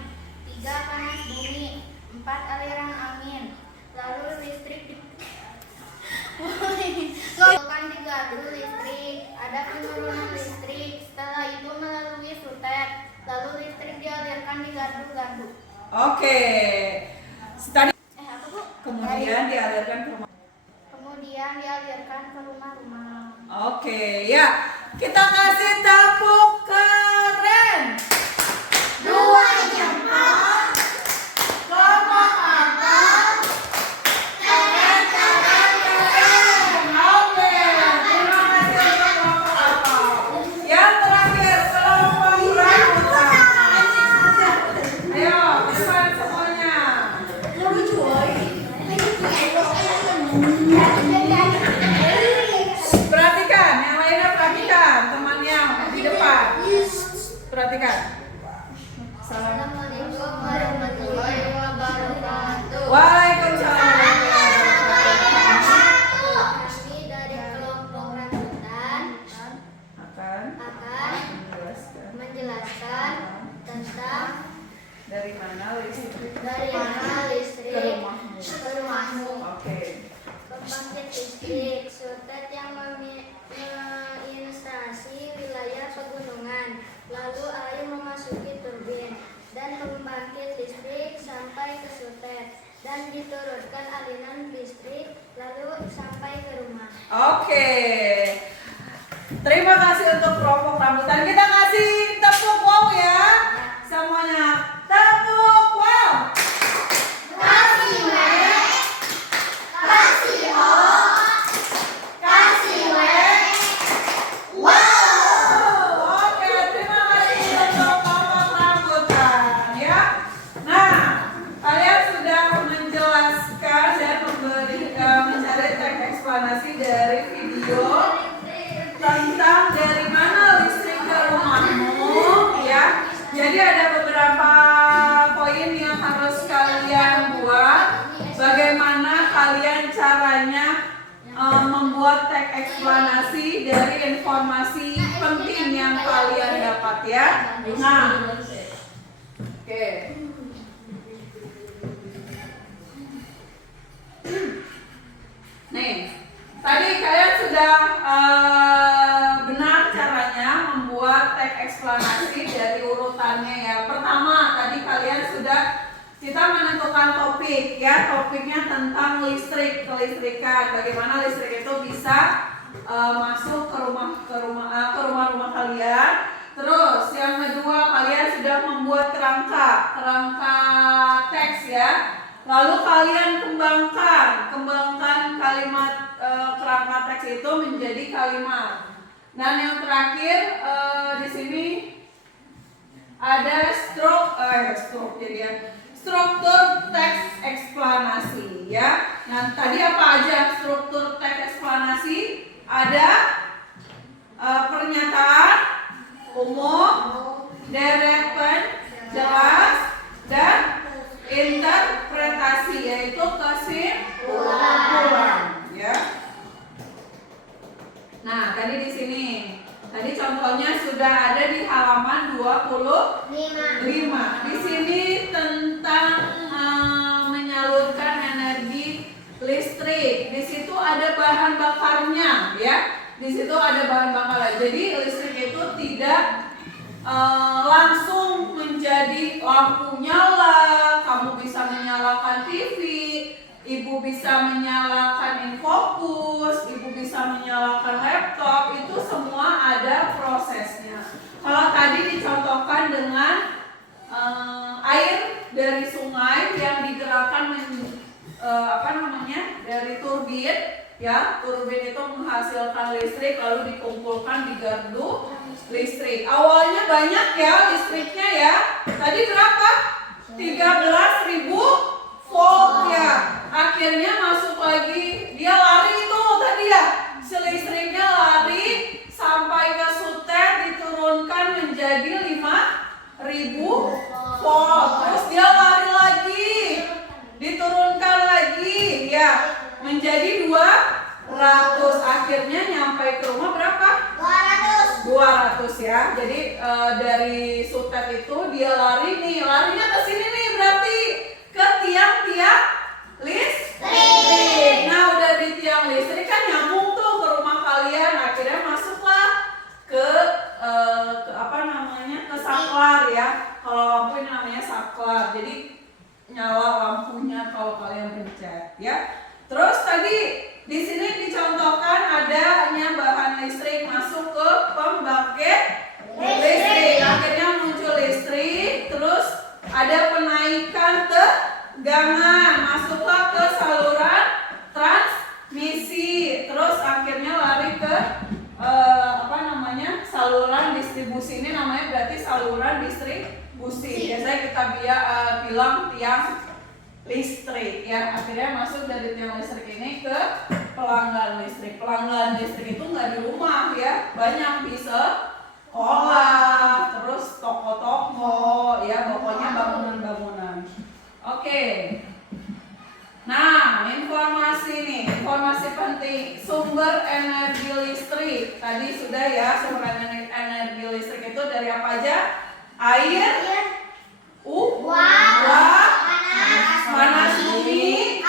3. Panas bumi. 4. Aliran angin. Lalu listrik dilakukan di gardu listrik. Ada penurunan listrik. Setelah itu melalui sutet. Lalu listrik dialirkan di gardu-gardu. Oke. Tadi Apa Bu? kemudian dialirkan ke rumah. Kemudian dialirkan ke rumah-rumah. Oke, ya. Kita kasih tepuk keren. 2 jempol. Kelompok akal. Keren, keren, keren. Oke, terima kasih untuk kelompok akal. Yang terakhir, kelompok rambutan. Ayo, depan semuanya. Perhatikan, yang lainnya perhatikan. Temannya di depan. Perhatikan. Assalamualaikum warahmatullahi wabarakatuh. Waalaikumsalam warahmatullahi wabarakatuh. Kami dari kelompok rambutan Akan akan menjelaskan tentang dari mana listrik dari mana listrik ke rumahmu. ke rumahmu. Oke. Pembangkit listrik, sutet yang menginstalasi wilayah pegunungan, lalu air memasuki turbin dan pembangkit listrik sampai ke sutet dan diturunkan aliran listrik lalu sampai ke rumah. Oke. Terima kasih untuk kelompok rambutan. Kita kasih tepuk wow ya. Semuanya tepuk wow. Kasih wek, kasih o, kasih wek. Wow. Oke, terima kasih untuk kelompok rambutan ya. Nah, kalian sudah menjelaskan dan mencari teks eksplanasi dari video tentang dari mana listrik ke rumahmu ya. Jadi ada beberapa poin yang harus kalian buat. Bagaimana kalian caranya membuat teks eksplanasi dari informasi penting yang kalian dapat ya. Nah, oke. Nih, tadi kalian sudah benar caranya membuat teks eksplanasi dari urutannya ya. Pertama, tadi kalian sudah kita menentukan topik ya. Topiknya tentang listrik, kelistrikan. Bagaimana listrik itu bisa masuk ke rumah-rumah kalian. Terus yang kedua, kalian sudah membuat kerangka teks ya. Lalu kalian kembangkan kalimat kerangka teks itu menjadi kalimat. Dan yang terakhir di sini ada struktur teks eksplanasi ya. Nah, tadi apa aja struktur teks eksplanasi? Ada pernyataan umum, deret jelas, dan interpretasi, yaitu kesimpulan ya. Nah, tadi di sini tadi contohnya sudah ada di halaman 25. Di sini tentang menyalurkan energi listrik. Di situ ada bahan bakarnya ya. Di situ ada bahan bakarnya. Jadi listrik itu tidak langsung menjadi lampu nyala, kamu bisa menyalakan TV, ibu bisa menyalakan infocus, ibu bisa menyalakan laptop, itu semua ada prosesnya. Kalau tadi dicontohkan dengan air dari sungai yang digerakkan dari turbin ya, turbin itu menghasilkan listrik lalu dikumpulkan di gardu listrik. Awalnya banyak ya listriknya ya. Tadi berapa? 13.000 volt ya. Akhirnya masuk lagi, dia lari itu tadi ya. Si listriknya lari sampai ke sutet, diturunkan menjadi 5.000 volt. Terus dia lari lagi, diturunkan lagi ya menjadi 200 akhirnya nyampe ke rumah berapa? 200 ya. Jadi dari Sutet itu dia lari nih, larinya ke sini nih, berarti ke tiang-tiang listrik. Nah, udah di tiang listrik kan nyambung tuh ke rumah kalian. Akhirnya masuklah ke apa namanya? Ke saklar ya. Kalau lampu ini namanya saklar. Jadi nyala lampunya kalau kalian pencet ya. Terus tadi di sini dicontohkan adanya bahan listrik masuk ke pembangkit listrik. Akhirnya muncul listrik, terus ada penaikan tegangan, masuklah ke saluran transmisi, terus akhirnya lari ke apa namanya? Saluran distribusi. Ini namanya berarti saluran distribusi. Biasanya kita bilang tiang listrik ya. Akhirnya masuk dari tiang listrik ini ke pelanggan listrik. Pelanggan listrik itu nggak di rumah ya, banyak di sekolah, terus toko-toko ya, pokoknya bangunan-bangunan. Oke. Nah, informasi penting, sumber energi listrik. Tadi sudah ya, sumber energi listrik itu dari apa aja? Air, panas bumi,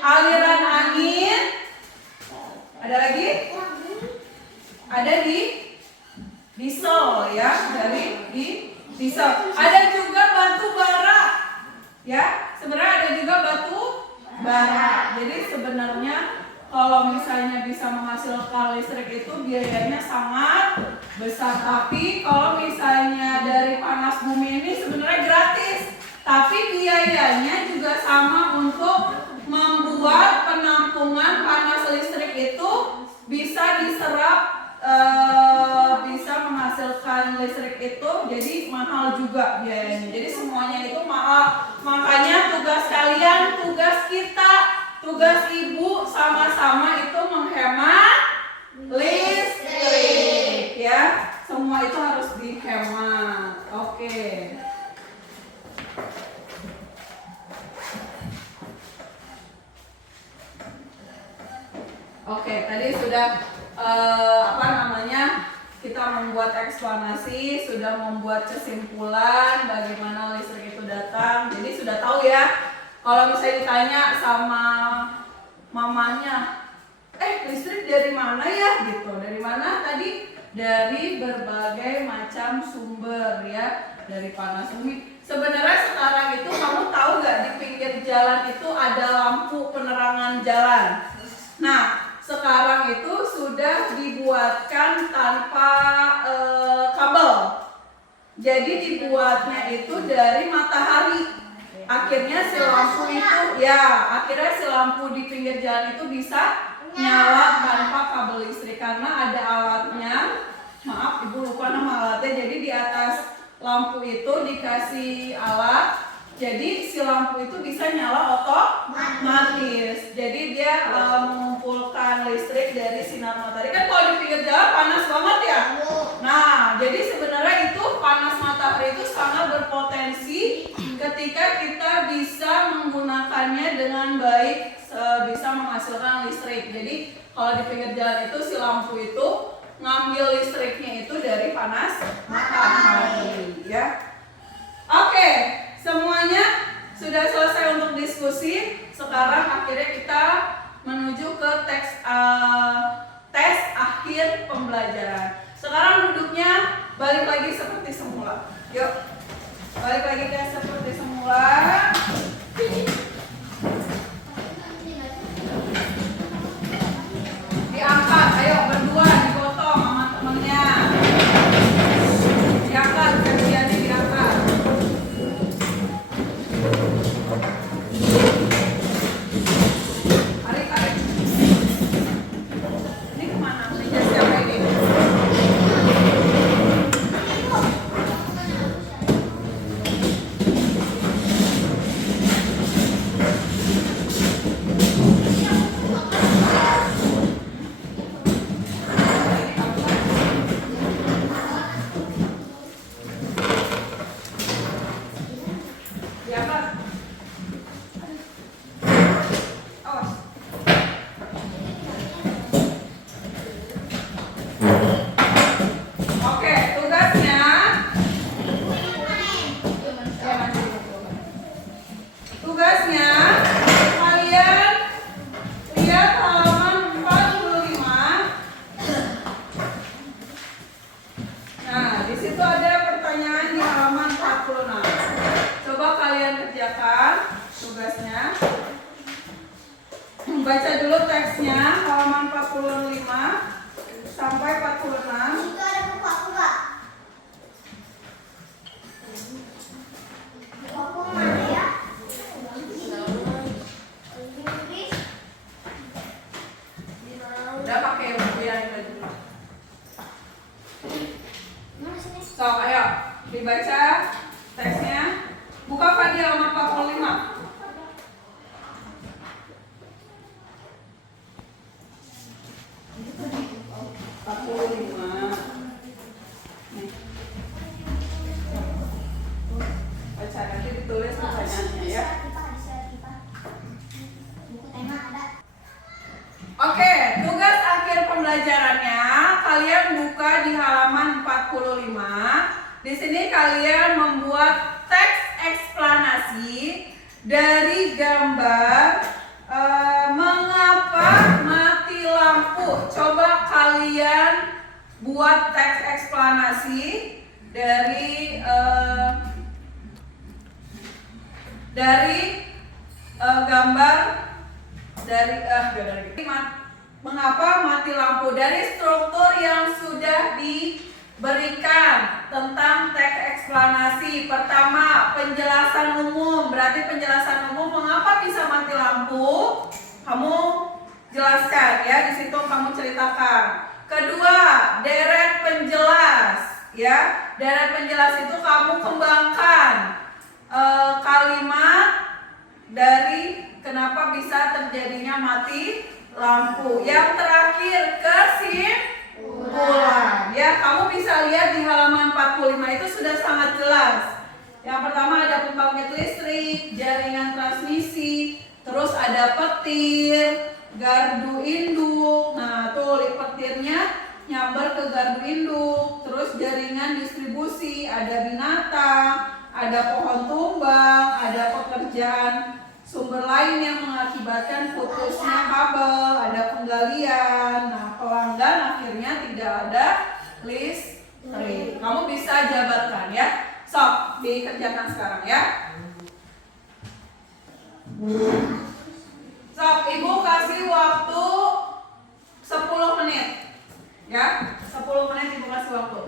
aliran angin, ada lagi? Ada di diesel ya, dari di diesel. Ada juga batu bara ya, sebenarnya ada juga batu bara. Jadi sebenarnya kalau misalnya bisa menghasilkan listrik itu biayanya sangat besar. Tapi kalau misalnya dari panas bumi ini sebenarnya gratis. Tapi biayanya juga sama untuk membuat penampungan panas listrik itu bisa diserap, bisa menghasilkan listrik itu, jadi mahal juga biayanya. Jadi semuanya itu mahal. Makanya tugas kalian, tugas kita, tugas ibu sama-sama itu menghemat listrik ya. Semua itu harus dihemat. Oke. Oke, tadi sudah kita membuat eksplanasi, sudah membuat kesimpulan bagaimana listrik itu datang. Jadi sudah tahu ya, kalau misalnya ditanya sama mamanya, listrik dari mana ya gitu, dari mana tadi? Dari berbagai macam sumber ya, dari panas bumi. Sebenarnya sekarang itu kamu tahu nggak, di pinggir jalan itu ada lampu penerangan jalan. Nah, sekarang itu sudah dibuatkan tanpa kabel. Jadi dibuatnya itu dari matahari. Akhirnya si lampu itu akhirnya si lampu di pinggir jalan itu bisa nyala tanpa kabel listrik karena ada alatnya. Maaf, ibu lupa nama alatnya. Jadi di atas lampu itu dikasih alat. Jadi si lampu itu bisa nyala otomatis. Jadi dia mengumpulkan listrik dari sinar matahari. Kan kalau di pinggir jalan panas banget ya. Nah, jadi sebenarnya itu panas matahari itu sangat berpotensi ketika kita bisa menggunakannya dengan baik, bisa menghasilkan listrik. Jadi kalau di pinggir jalan itu si lampu itu ngambil listriknya itu dari panas matahari ya. Oke. Semuanya sudah selesai untuk diskusi. Sekarang akhirnya kita menuju ke tes akhir pembelajaran. Sekarang duduknya balik lagi seperti semula. Yuk, balik lagi kayak seperti semula. Diangkat, ayo berdua digotong sama temennya. Diangkat, kasihannya diangkat. Tarik. Ini kemana? Meja siapa ini? Dibaca dulu teksnya halaman 45 sampai 46. Itu ada buku aku nggak? Buku aku mana ya? Udah pakai buku yang ini dulu. Mana sini? So, ayo dibaca teksnya. Buka Fadi halaman 45. Baca nanti ditulis pertanyaannya ya. Buku tema ada. Oke, tugas akhir pembelajarannya kalian buka di halaman 45. Di sini kalian membuat teks eksplanasi dari gambar mengapa mati lampu. Coba kalian buat teks eksplanasi dari gambar dari mengapa mati lampu dari struktur yang sudah diberikan tentang teks eksplanasi. Pertama, penjelasan umum. Berarti penjelasan umum mengapa bisa mati lampu kamu jelaskan ya, di situ kamu ceritakan. Kedua, deret penjelas ya. Deret penjelas itu kamu kembangkan kalimat dari kenapa bisa terjadinya mati lampu. Yang terakhir, kesimpulan. Ya, kamu bisa lihat di halaman 45 itu sudah sangat jelas. Yang pertama ada pembangkit listrik, jaringan transmisi, terus ada petir, gardu induk. Nah, tuh petirnya nyamber ke gardu induk, terus jaringan distribusi, ada binatang, ada pohon tumbang, ada pekerjaan sumber lain yang mengakibatkan putusnya kabel, ada penggalian. Nah, pelanggan akhirnya tidak ada listrik. Kamu bisa jabarkan ya. Sok, dikerjakan sekarang ya. Sok, Ibu kasih waktu 10 menit. Ya, 10 menit Ibu kasih waktu.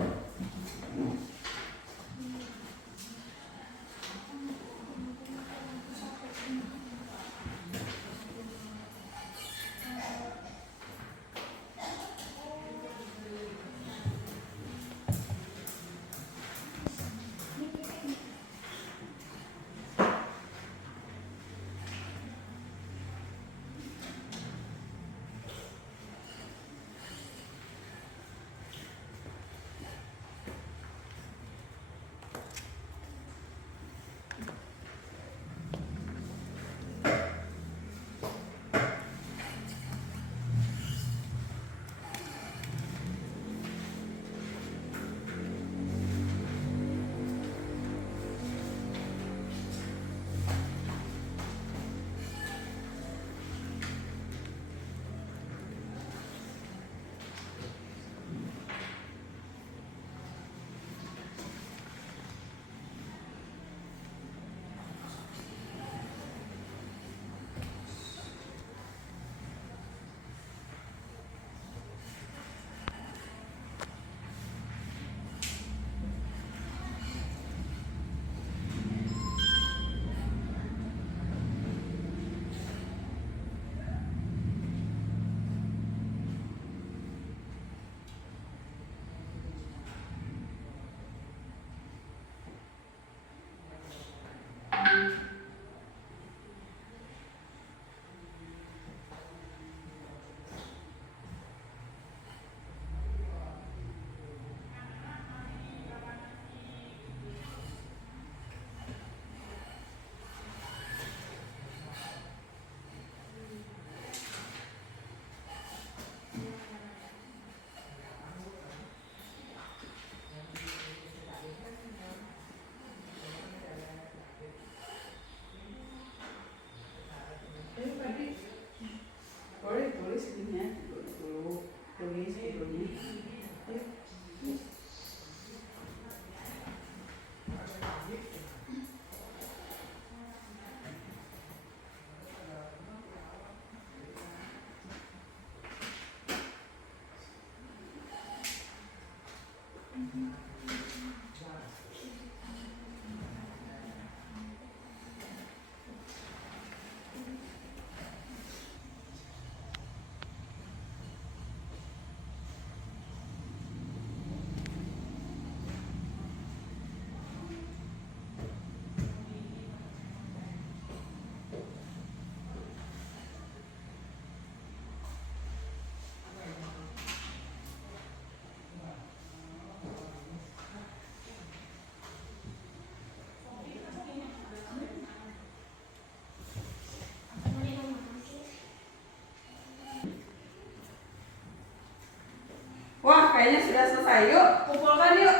kayaknya sudah selesai. Yuk, kumpulkan yuk.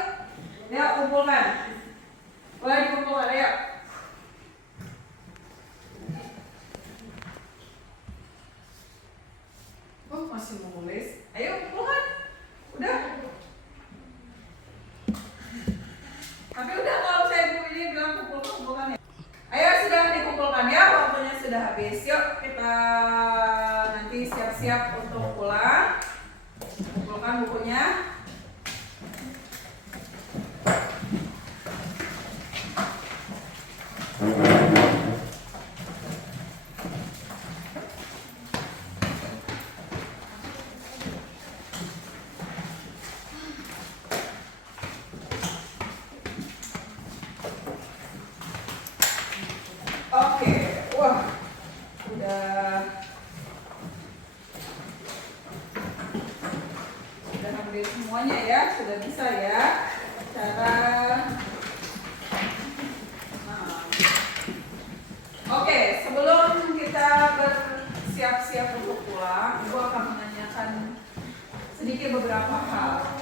Yuk, kumpulkan. Boleh dikumpulkan, ayo. Oh, masih mau nulis. Ayo, kumpulkan. Udah. Tapi udah kalau saya Bu ini bilang kumpulkan ya. Ayo sudah dikumpulkan ya, waktunya sudah habis. Yuk kita nanti siap-siap untuk pulang. Kumpulkan bukunya. Oke, wah, udah hampir semuanya ya, sudah bisa ya cara. Nah. Oke, sebelum kita bersiap-siap untuk pulang, Ibu akan menanyakan sedikit beberapa hal.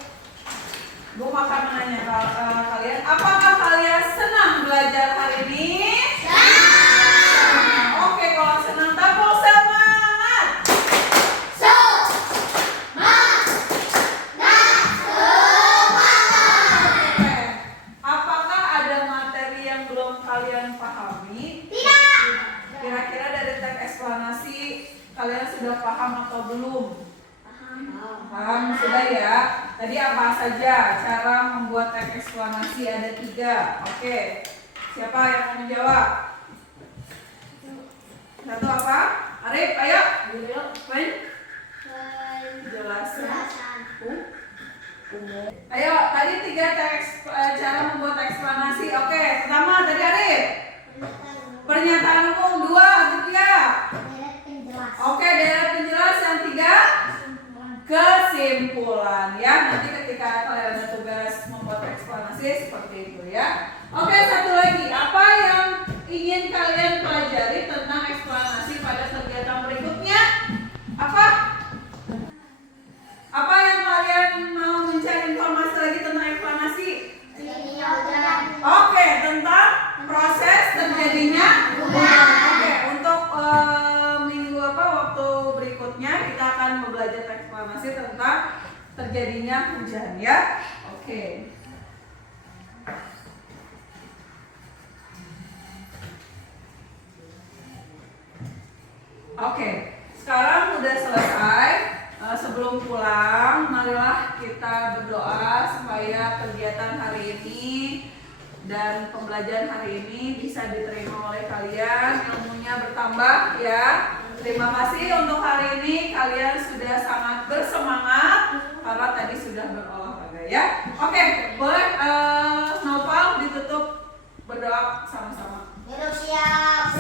Ibu akan menanyakan kalian, apakah kalian senang belajar hari ini? Oke, kalau senang tepuk semangat. Oke. Apakah ada materi yang belum kalian pahami? Tidak. Kira-kira dari teks eksplanasi kalian sudah paham atau belum? Paham sudah ya. Tadi apa saja cara membuat teks eksplanasi? Ada 3. Oke. Siapa yang mau menjawab? Satu apa? Arif, ayo. Penjelasan. Ayo, tadi 3 teks cara membuat eksplanasi. Oke, pertama tadi Arif. Pernyataan umum. 2, ketiga. Oke, deret penjelas. Yang 3, kesimpulan ya. Nanti ketika kalian ada tugas membuat eksplanasi seperti itu ya. Oke, satu lagi. Apa yang ingin kalian pelajari tentang eksplanasi pada kegiatan berikutnya? Apa? Apa yang kalian mau mencari informasi lagi tentang eksplanasi? Oke, tentang proses terjadinya hujan. Oke, untuk minggu waktu berikutnya kita akan belajar eksplanasi tentang terjadinya hujan ya. Oke. Oke, sekarang udah selesai. Sebelum pulang, marilah kita berdoa supaya kegiatan hari ini dan pembelajaran hari ini bisa diterima oleh kalian, ilmunya bertambah ya. Terima kasih untuk hari ini, kalian sudah sangat bersemangat karena tadi sudah berolahraga ya. Oke, boleh Nopal ditutup berdoa sama-sama. Siap.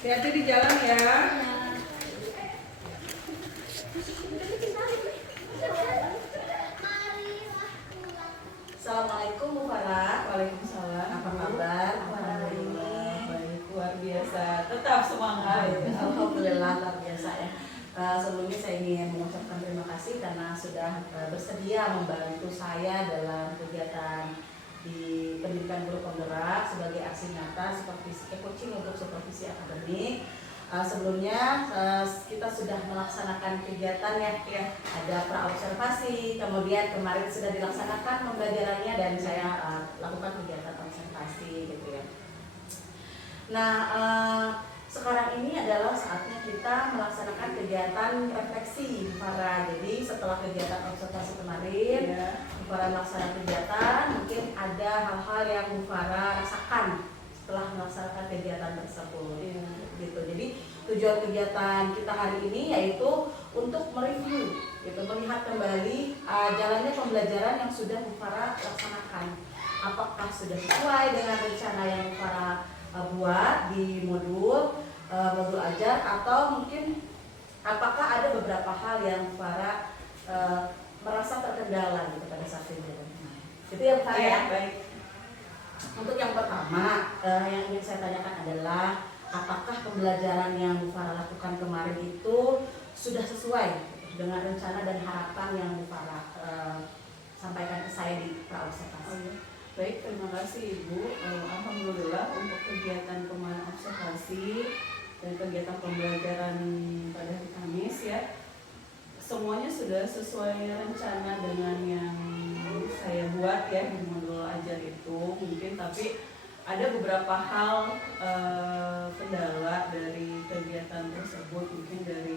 Hati-hati di jalan ya. Assalamualaikum Bu Farah. Waalaikumsalam. Apa kabar hari ini? Baik, luar biasa. Tetap semangat. Alhamdulillah luar biasa ya. Sebelumnya saya ingin mengucapkan terima kasih karena sudah bersedia membantu saya dalam kegiatan di pendidikan guru penggerak sebagai aksi nyata supervisi coaching untuk supervisi akademik. sebelumnya kita sudah melaksanakan kegiatan ya, ada praobservasi, kemudian kemarin sudah dilaksanakan pembelajarannya dan saya lakukan kegiatan observasi gitu ya. Nah, sekarang ini adalah saatnya kita melaksanakan kegiatan refleksi para. Jadi setelah kegiatan observasi kemarin, Bu Farah melaksanakan kegiatan, mungkin ada hal-hal yang Bu Farah rasakan setelah melaksanakan kegiatan tersebut. Gitu. Jadi tujuan kegiatan kita hari ini yaitu untuk mereview, gitu, melihat kembali jalannya pembelajaran yang sudah Bu Farah laksanakan. Apakah sudah sesuai dengan rencana yang Bu Farah buat di modul ajar, atau mungkin apakah ada beberapa hal yang Farah merasa terkendala gitu pada saat kegiatan kemarin. Itu ya Bu Farah ya. Baik. Untuk yang pertama yang ingin saya tanyakan adalah apakah pembelajaran yang Bu Farah lakukan kemarin itu sudah sesuai dengan rencana dan harapan yang Bu Farah sampaikan ke saya di praobservasi. Baik, terima kasih Ibu. Alhamdulillah untuk kegiatan kemarin observasi dan kegiatan pembelajaran pada hari Kamis ya, semuanya sudah sesuai rencana dengan yang saya buat ya di modul ajar itu. Mungkin tapi ada beberapa hal kendala dari kegiatan tersebut, mungkin dari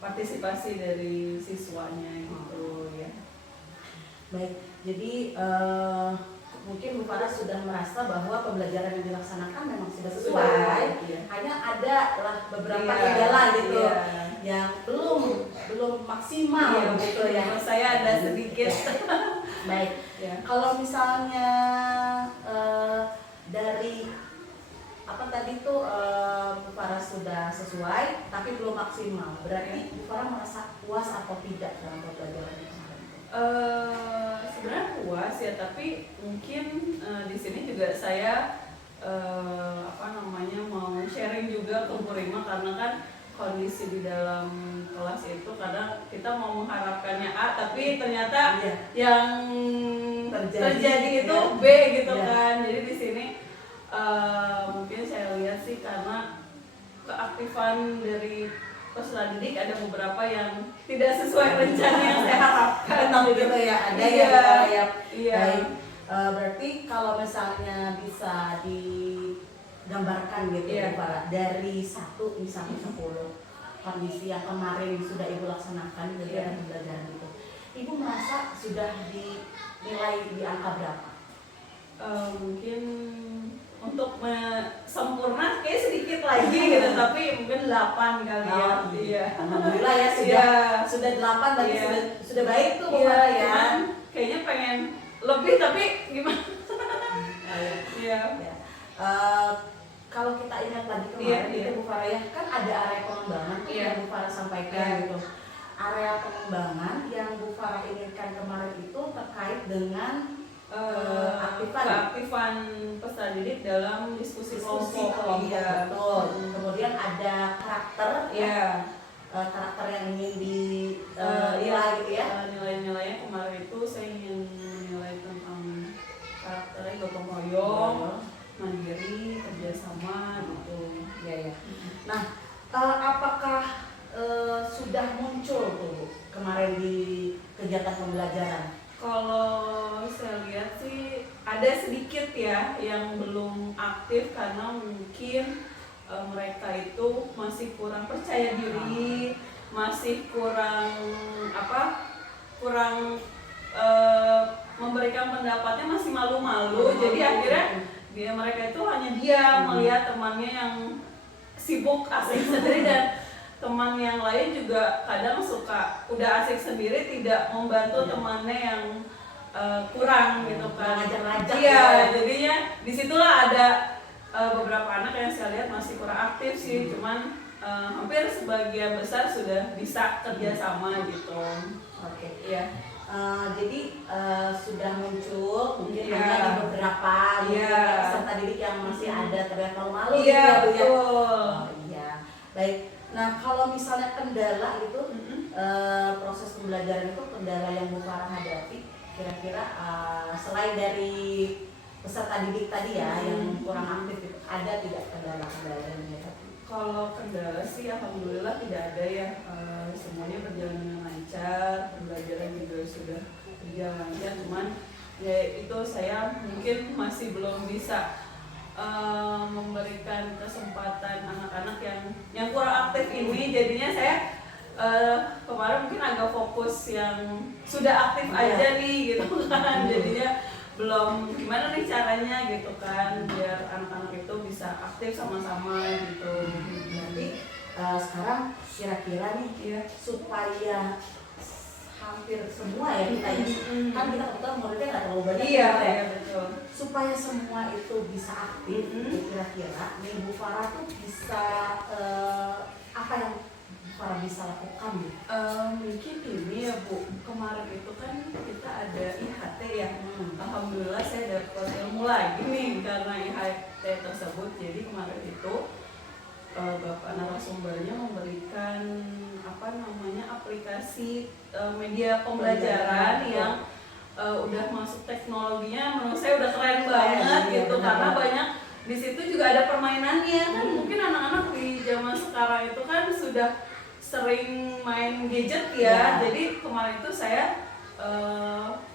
partisipasi dari siswanya gitu ya. Baik, jadi mungkin Bu Farah sudah merasa bahwa pembelajaran yang dilaksanakan memang sudah sesuai, hanya ada lah beberapa kendala gitu yang belum maksimal gitu ya. Saya ada sedikit. Baik, kalau misalnya dari apa tadi tuh Bu Farah sudah sesuai tapi belum maksimal, berarti Bu Farah merasa puas atau tidak dalam pembelajaran itu? Sebenarnya puas ya, tapi mungkin di sini juga saya mau sharing juga ke Bu Rima, karena kan kondisi di dalam kelas itu kadang kita mau mengharapkannya A tapi ternyata yang terjadi itu B gitu kan. Jadi di sini mungkin saya lihat sih karena keaktifan dari peserta didik ada beberapa yang tidak sesuai rencana yang saya harapkan. Gitu ya, ada yang baik. Berarti kalau misalnya bisa digambarkan gitu Bu Farah, dari 1 sampai 10 kondisi yang kemarin sudah Ibu laksanakan kegiatan pembelajaran itu, Ibu merasa sudah dinilai di angka berapa? Mungkin untuk sempurna kayak sedikit lagi gitu, tapi mungkin 8 kali ya. Iya. Alhamdulillah ya sudah 8 tadi sudah baik tuh Bu Farah ya. Kayaknya pengen lebih tapi gimana? Kalau kita ingat lagi kemarin itu Bu Farah ya, kan ada area pengembangan yang Bu Farah sampaikan gitu. Area pengembangan yang Bu Farah inginkan kemarin itu terkait dengan keaktifan peserta didik dalam diskusi kelompok. Iya, betul. Kemudian ada karakter karakter yang ingin dinilai gitu ya. Nilai-nilainya kemarin itu saya ingin menilai tentang karakternya gotong royong, mandiri, kerjasama gitu. Nah, apakah sudah muncul tuh kemarin di kegiatan pembelajaran? Kalau saya lihat sih ada sedikit ya yang belum aktif karena mungkin mereka itu masih kurang percaya diri, masih kurang memberikan pendapatnya, masih malu-malu. Jadi akhirnya mereka itu hanya diam melihat temannya yang sibuk asik sendiri, dan teman yang lain juga kadang suka udah asik sendiri tidak membantu temannya yang kurang gitu kan. Ngajak-ngajak. Jadinya disitulah ada beberapa anak yang saya lihat masih kurang aktif sih, cuman hampir sebagian besar sudah bisa kerjasama gitu. Jadi sudah muncul mungkin hanya di beberapa peserta didik yang masih ada terlihat malu-malu betul. Baik. Nah, kalau misalnya kendala itu proses pembelajaran itu kendala yang Bu Farah hadapi, kira-kira selain dari peserta didik tadi ya yang kurang aktif itu, ada tidak kendala-kendalanya? Kalau kendala sih alhamdulillah tidak ada ya. Semuanya berjalan dengan lancar, pembelajaran juga sudah berjalan lancar, cuman ya itu saya mungkin masih belum bisa memberikan kesempatan anak-anak yang kurang aktif ini, jadinya saya kemarin mungkin agak fokus yang sudah aktif aja nih gitu kan, jadinya belum gimana nih caranya gitu kan biar anak-anak itu bisa aktif sama-sama gitu. Berarti sekarang kira-kira nih Iya. supaya hampir semua ya kita ini kan kita kebetulan muridnya nggak terlalu banyak Iya, ya. iya betul. Supaya semua itu bisa aktif, kira-kira nih Bu Farah tuh bisa apa yang Bu Farah bisa lakukan gitu? Mungkin ini ya Bu, kemarin itu kan kita ada IHT ya. Alhamdulillah saya dapat ilmu lagi nih karena IHT tersebut. Jadi kemarin itu Bapak narasumbernya memberikan aplikasi media pembelajaran yang udah masuk teknologinya, menurut saya udah keren banget gitu, karena banyak di situ juga ada permainannya kan. Mungkin anak-anak di zaman sekarang itu kan sudah sering main gadget ya. Jadi kemarin itu saya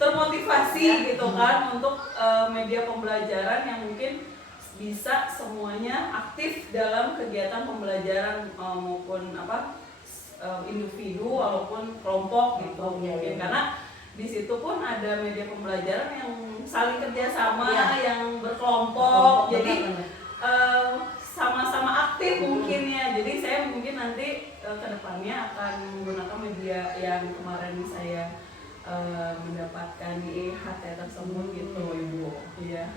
termotivasi gitu kan untuk media pembelajaran yang mungkin bisa semuanya aktif dalam kegiatan pembelajaran maupun individu walaupun kelompok gitu mungkin, karena di situ pun ada media pembelajaran yang saling kerjasama, yang berkelompok, jadi sama-sama aktif mungkin ya. Jadi saya mungkin nanti kedepannya akan menggunakan media yang kemarin saya mendapatkan di IHT tersebut gitu Ibu. Iya.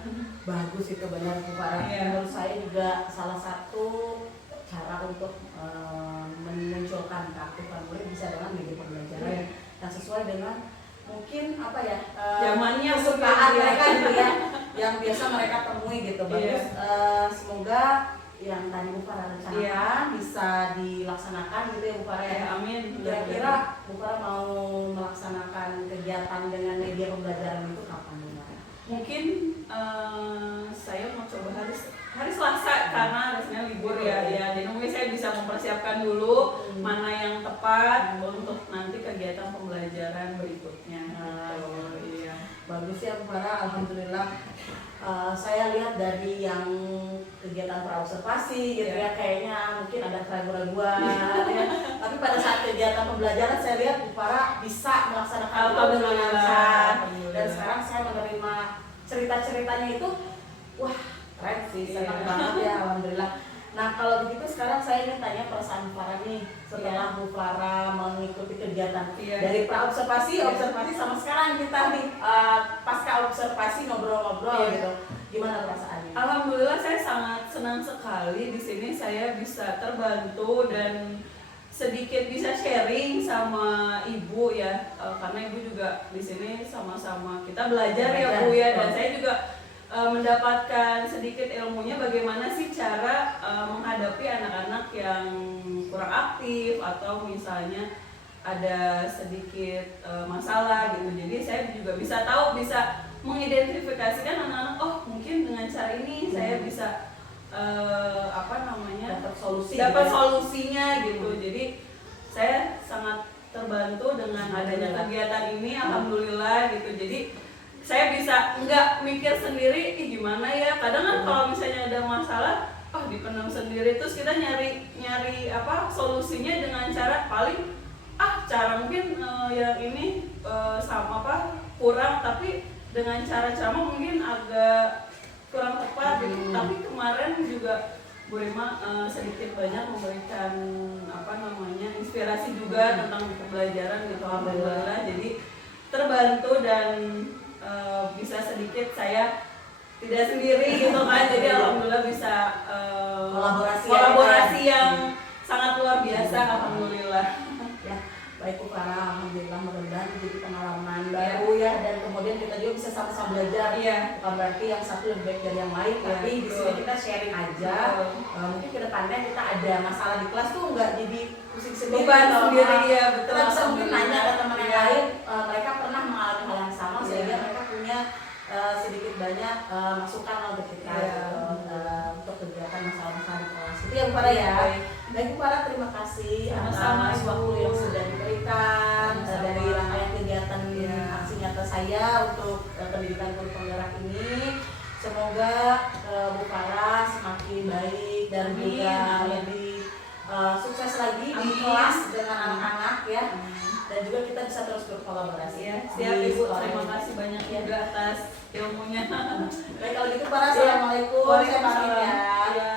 Bagus itu benar Bu Farah. Menurut saya juga salah satu cara untuk memunculkan keaktifan murid bisa dengan media pembelajaran yang sesuai dengan mungkin zamannya kesukaan mereka gitu ya, yang biasa mereka temui gitu. Bagus. Semoga yang tadi Bu Farah rencanakan bisa dilaksanakan gitu ya Bu Farah ya. Amin. Kira-kira Bu Farah mau melaksanakan kegiatan dengan media pembelajaran itu kapan Bu Farah? Mungkin saya mau coba hari Selasa karena harusnya libur ya. Jadi mungkin saya bisa mempersiapkan dulu mana yang tepat untuk nanti kegiatan pembelajaran berikutnya. Iya. Bagus ya Bu Farah, alhamdulillah. Saya lihat dari yang kegiatan praobservasi gitu ya, kayaknya mungkin ada keraguan-keraguan ya. Tapi pada saat kegiatan pembelajaran saya lihat Bu Farah bisa melaksanakan itu dengan lancar. Dan sekarang saya menerima cerita-ceritanya itu, wah keren sih, senang banget ya, alhamdulillah. Nah kalau begitu sekarang saya ingin tanya perasaan Bu Farah nih setelah Bu Farah mengikuti kegiatan dari praobservasi, observasi sama sekarang kita nih pasca observasi ngobrol-ngobrol gitu. Gimana perasaannya? Alhamdulillah saya sangat senang sekali di sini saya bisa terbantu dan sedikit bisa sharing sama Ibu ya, karena Ibu juga di sini sama-sama kita belajar ya Bu ya, dan saya juga mendapatkan sedikit ilmunya bagaimana sih cara menghadapi anak-anak yang kurang aktif atau misalnya ada sedikit masalah gitu. Jadi saya juga bisa tahu, bisa mengidentifikasikan anak-anak, oh mungkin dengan cara ini saya bisa dapat solusinya gitu. Jadi saya sangat terbantu dengan adanya kegiatan ini, alhamdulillah gitu. Jadi saya bisa nggak mikir sendiri, gimana ya, kadang kan kalau misalnya ada masalah, dipendam sendiri, terus kita nyari solusinya dengan cara paling cara mungkin yang ini kurang, tapi dengan cara mungkin agak kurang tepat gitu. Tapi kemarin juga Bu Rima sedikit banyak memberikan inspirasi juga tentang pembelajaran gitu, alhamdulillah. Jadi terbantu dan bisa sedikit saya tidak sendiri gitu kan. Jadi alhamdulillah bisa kolaborasi yang sangat luar biasa, alhamdulillah. Ya, baik Bu Farah, alhamdulillah, mudah-mudahan jadi pengalaman baru ya, dan kemudian kita juga bisa sama-sama belajar. Bukan berarti yang satu lebih baik dari yang lain, tapi di sini kita sharing aja. Mungkin kedepannya kita ada masalah di kelas tuh nggak jadi pusing sendiri. Beban sendiri ya, betul. Kita bisa mungkin nanya ke teman yang lain, mereka pernah mengalami hal yang sama sehingga mereka punya sedikit banyak masukan untuk kita untuk kegiatan para ya. Baik. Baik Bu Farah, terima kasih Sama-sama, atas Ibu. waktu yang sudah diberikan Sama-sama. dari rangkaian kegiatan Ya. aksi nyata saya untuk pendidikan guru penggerak ini. Semoga Bu Farah semakin baik dan Amin, juga amin. lebih sukses lagi di Amin. kelas dengan anak-anak ya. Dan juga kita bisa terus berkolaborasi. Ya, di siap Ibu. sekolah Terima ini. kasih banyak juga atas ilmunya. Baik, kalau gitu para assalamualaikum. Saya pamit ya. Ya.